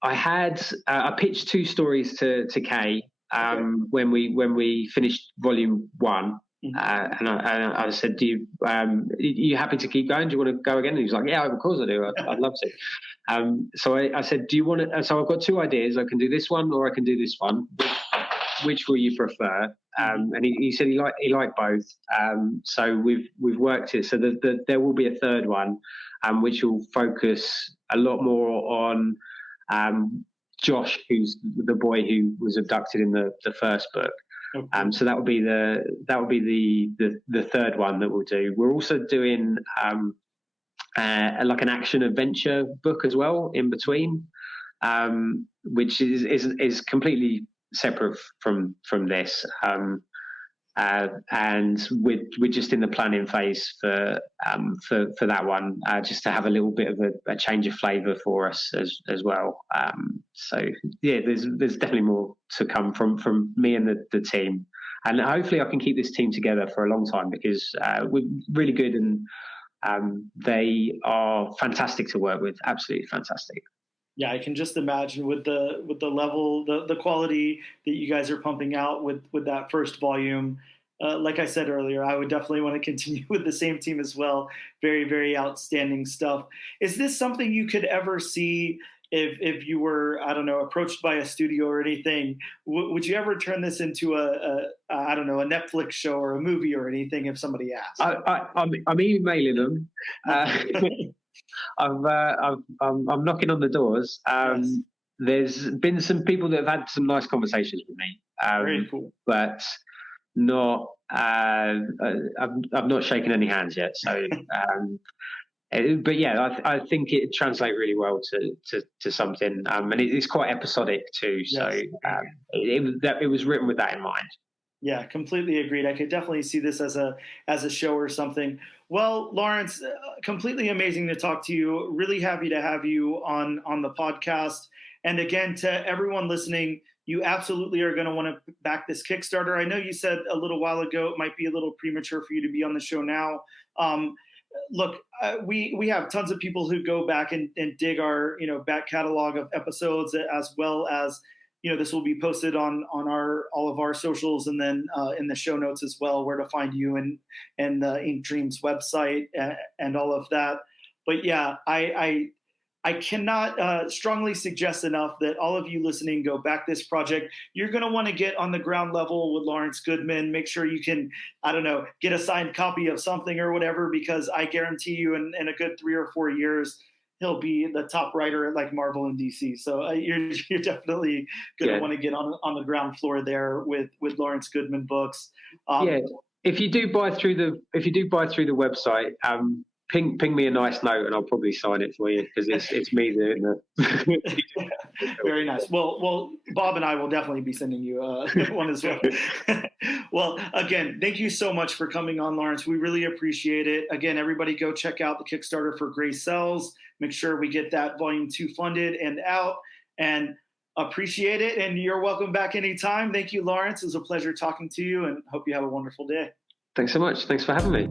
I pitched 2 stories to Kay when we finished Volume 1. Mm-hmm. And I said, are you happy to keep going? Do you want to go again? And he was like, yeah, of course I do. I'd love to. So I said, do you want to? So I've got 2 ideas. I can do this one or I can do this one. Which will you prefer? And he said he liked both. So we've worked it so that there will be a third one, which will focus a lot more on Josh, who's the boy who was abducted in the first book. Okay. So that would be the third one that we'll do. We're also doing like an action adventure book as well in between, which is completely separate from this, and we're just in the planning phase for that one, just to have a little bit of a change of flavour for us as well. So yeah, there's definitely more to come from me and the team, and hopefully I can keep this team together for a long time, because we're really good and they are fantastic to work with, absolutely fantastic. Yeah, I can just imagine with the level, the quality that you guys are pumping out with that first volume. Like I said earlier, I would definitely want to continue with the same team as well. Very, very outstanding stuff. Is this something you could ever see if you were, I don't know, approached by a studio or anything? Would you ever turn this into a Netflix show or a movie or anything if somebody asked? I'm emailing them. I'm knocking on the doors. Yes. There's been some people that have had some nice conversations with me. Very cool. But not. I've not shaken any hands yet. So, but yeah, I think it translates really well to something, and it's quite episodic too. So it was written with that in mind. Yeah, completely agreed. I could definitely see this as a show or something. Well, Lawrence, completely amazing to talk to you. Really happy to have you on the podcast. And again, to everyone listening, you absolutely are going to want to back this Kickstarter. I know you said a little while ago it might be a little premature for you to be on the show now. Look, we have tons of people who go back and dig our back catalog of episodes, as well as this will be posted on all of our socials, and then in the show notes as well, where to find you and the Ink Dreams website and all of that. But yeah, I cannot strongly suggest enough that all of you listening go back this project. You're going to want to get on the ground level with Lawrence Goodman. Make sure you can, get a signed copy of something or whatever, because I guarantee you in a good 3 or 4 years, he'll be the top writer at like Marvel and DC. So you're definitely going to want to get on the ground floor there with Lawrence Goodman books. if you do buy through the website, ping me a nice note and I'll probably sign it for you because it's me doing the. Very nice. Well, Bob and I will definitely be sending you one as well. Well, again, thank you so much for coming on, Lawrence. We really appreciate it. Again, everybody go check out the Kickstarter for Gray Cells. Make sure we get that Volume 2 funded and out, and appreciate it. And you're welcome back anytime. Thank you, Lawrence. It was a pleasure talking to you, and hope you have a wonderful day. Thanks so much. Thanks for having me.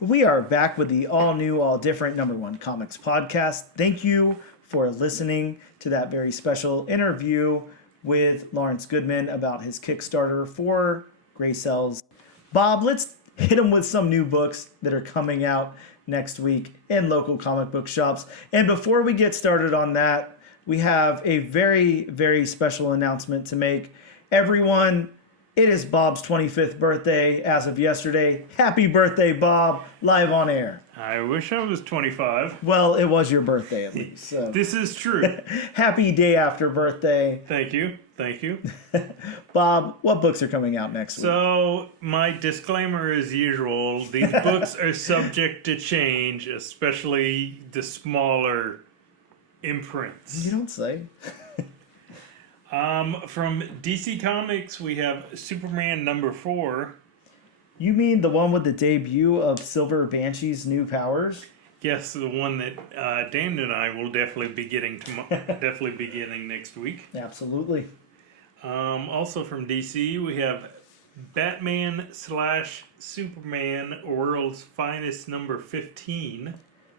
We are back with the all-new, all-different #1 Comics podcast. Thank you for listening to that very special interview with Lawrence Goodman about his Kickstarter for Gray Cells. Bob, let's hit him with some new books that are coming out next week in local comic book shops. And before we get started on that, we have a very, very special announcement to make. Everyone, it is Bob's 25th birthday as of yesterday. Happy birthday, Bob, live on air. I wish I was 25. Well, it was your birthday at least. So. This is true. Happy day after birthday. Thank you. Thank you. Bob, what books are coming out next week? So, my disclaimer as usual, these books are subject to change, especially the smaller imprints. You don't say. From DC Comics, we have Superman #4. You mean the one with the debut of Silver Banshee's new powers? Yes, the one that Dan and I will definitely be getting next week. Absolutely. Also from DC, we have Batman/Superman, World's Finest #15.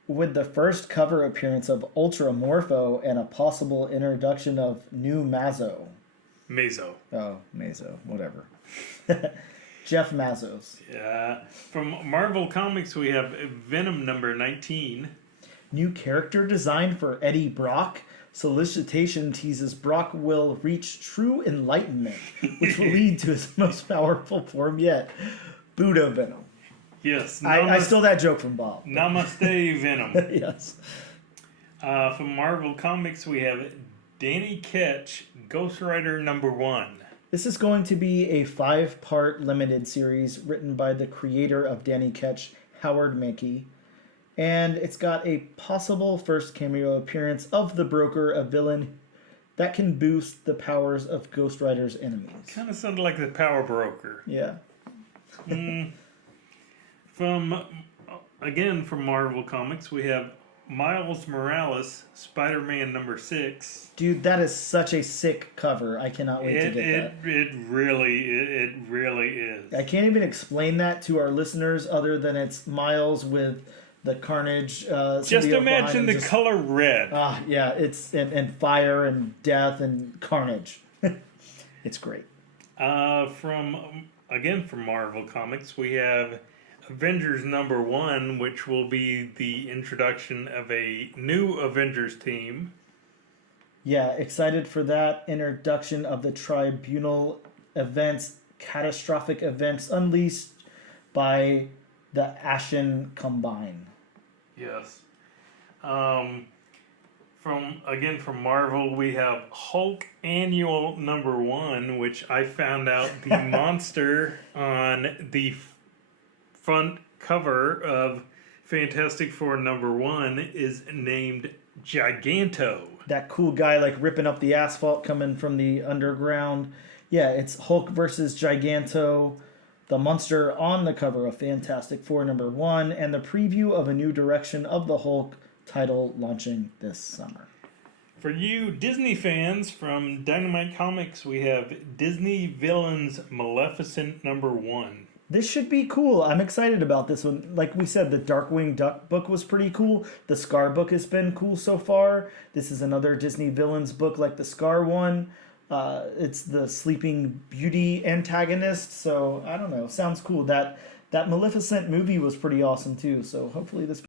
With the first cover appearance of Ultra Morpho and a possible introduction of new Mazzo. Mazo. Oh, Mazzo, whatever. Jeff Mazos. Yeah. From Marvel Comics, we have Venom #19. New character design for Eddie Brock. Solicitation teases Brock will reach true enlightenment, which will lead to his most powerful form yet, Buddha Venom. Yes. I stole that joke from Bob. Namaste Venom. Yes. From Marvel Comics, we have Danny Ketch, Ghost Rider #1. This is going to be a 5-part limited series written by the creator of Danny Ketch, Howard Mackey. And it's got a possible first cameo appearance of the Broker, a villain that can boost the powers of Ghost Rider's enemies. Kind of sounded like the Power Broker. Yeah. From Marvel Comics, we have Miles Morales, Spider-Man #6. Dude, that is such a sick cover. I cannot wait to get that. It really is. I can't even explain that to our listeners other than it's Miles with the Carnage. Just imagine the color red. Yeah, it's and fire and death and carnage. It's great. From Marvel Comics, we have Avengers #1, which will be the introduction of a new Avengers team. Yeah, excited for that introduction of the Tribunal events, catastrophic events unleashed by the Ashen Combine. Yes. From Marvel, we have Hulk Annual #1, which I found out the monster on the front cover of Fantastic Four #1 is named Giganto. That cool guy like ripping up the asphalt coming from the underground. Yeah, it's Hulk versus Giganto, the monster on the cover of Fantastic Four #1, and the preview of a new direction of the Hulk title launching this summer. For you Disney fans, from Dynamite Comics, we have Disney Villains Maleficent #1. This should be cool. I'm excited about this one. Like we said, the Darkwing Duck book was pretty cool. The Scar book has been cool so far. This is another Disney Villains book like the Scar one. It's the Sleeping Beauty antagonist. So, I don't know. Sounds cool. That Maleficent movie was pretty awesome too. So, hopefully this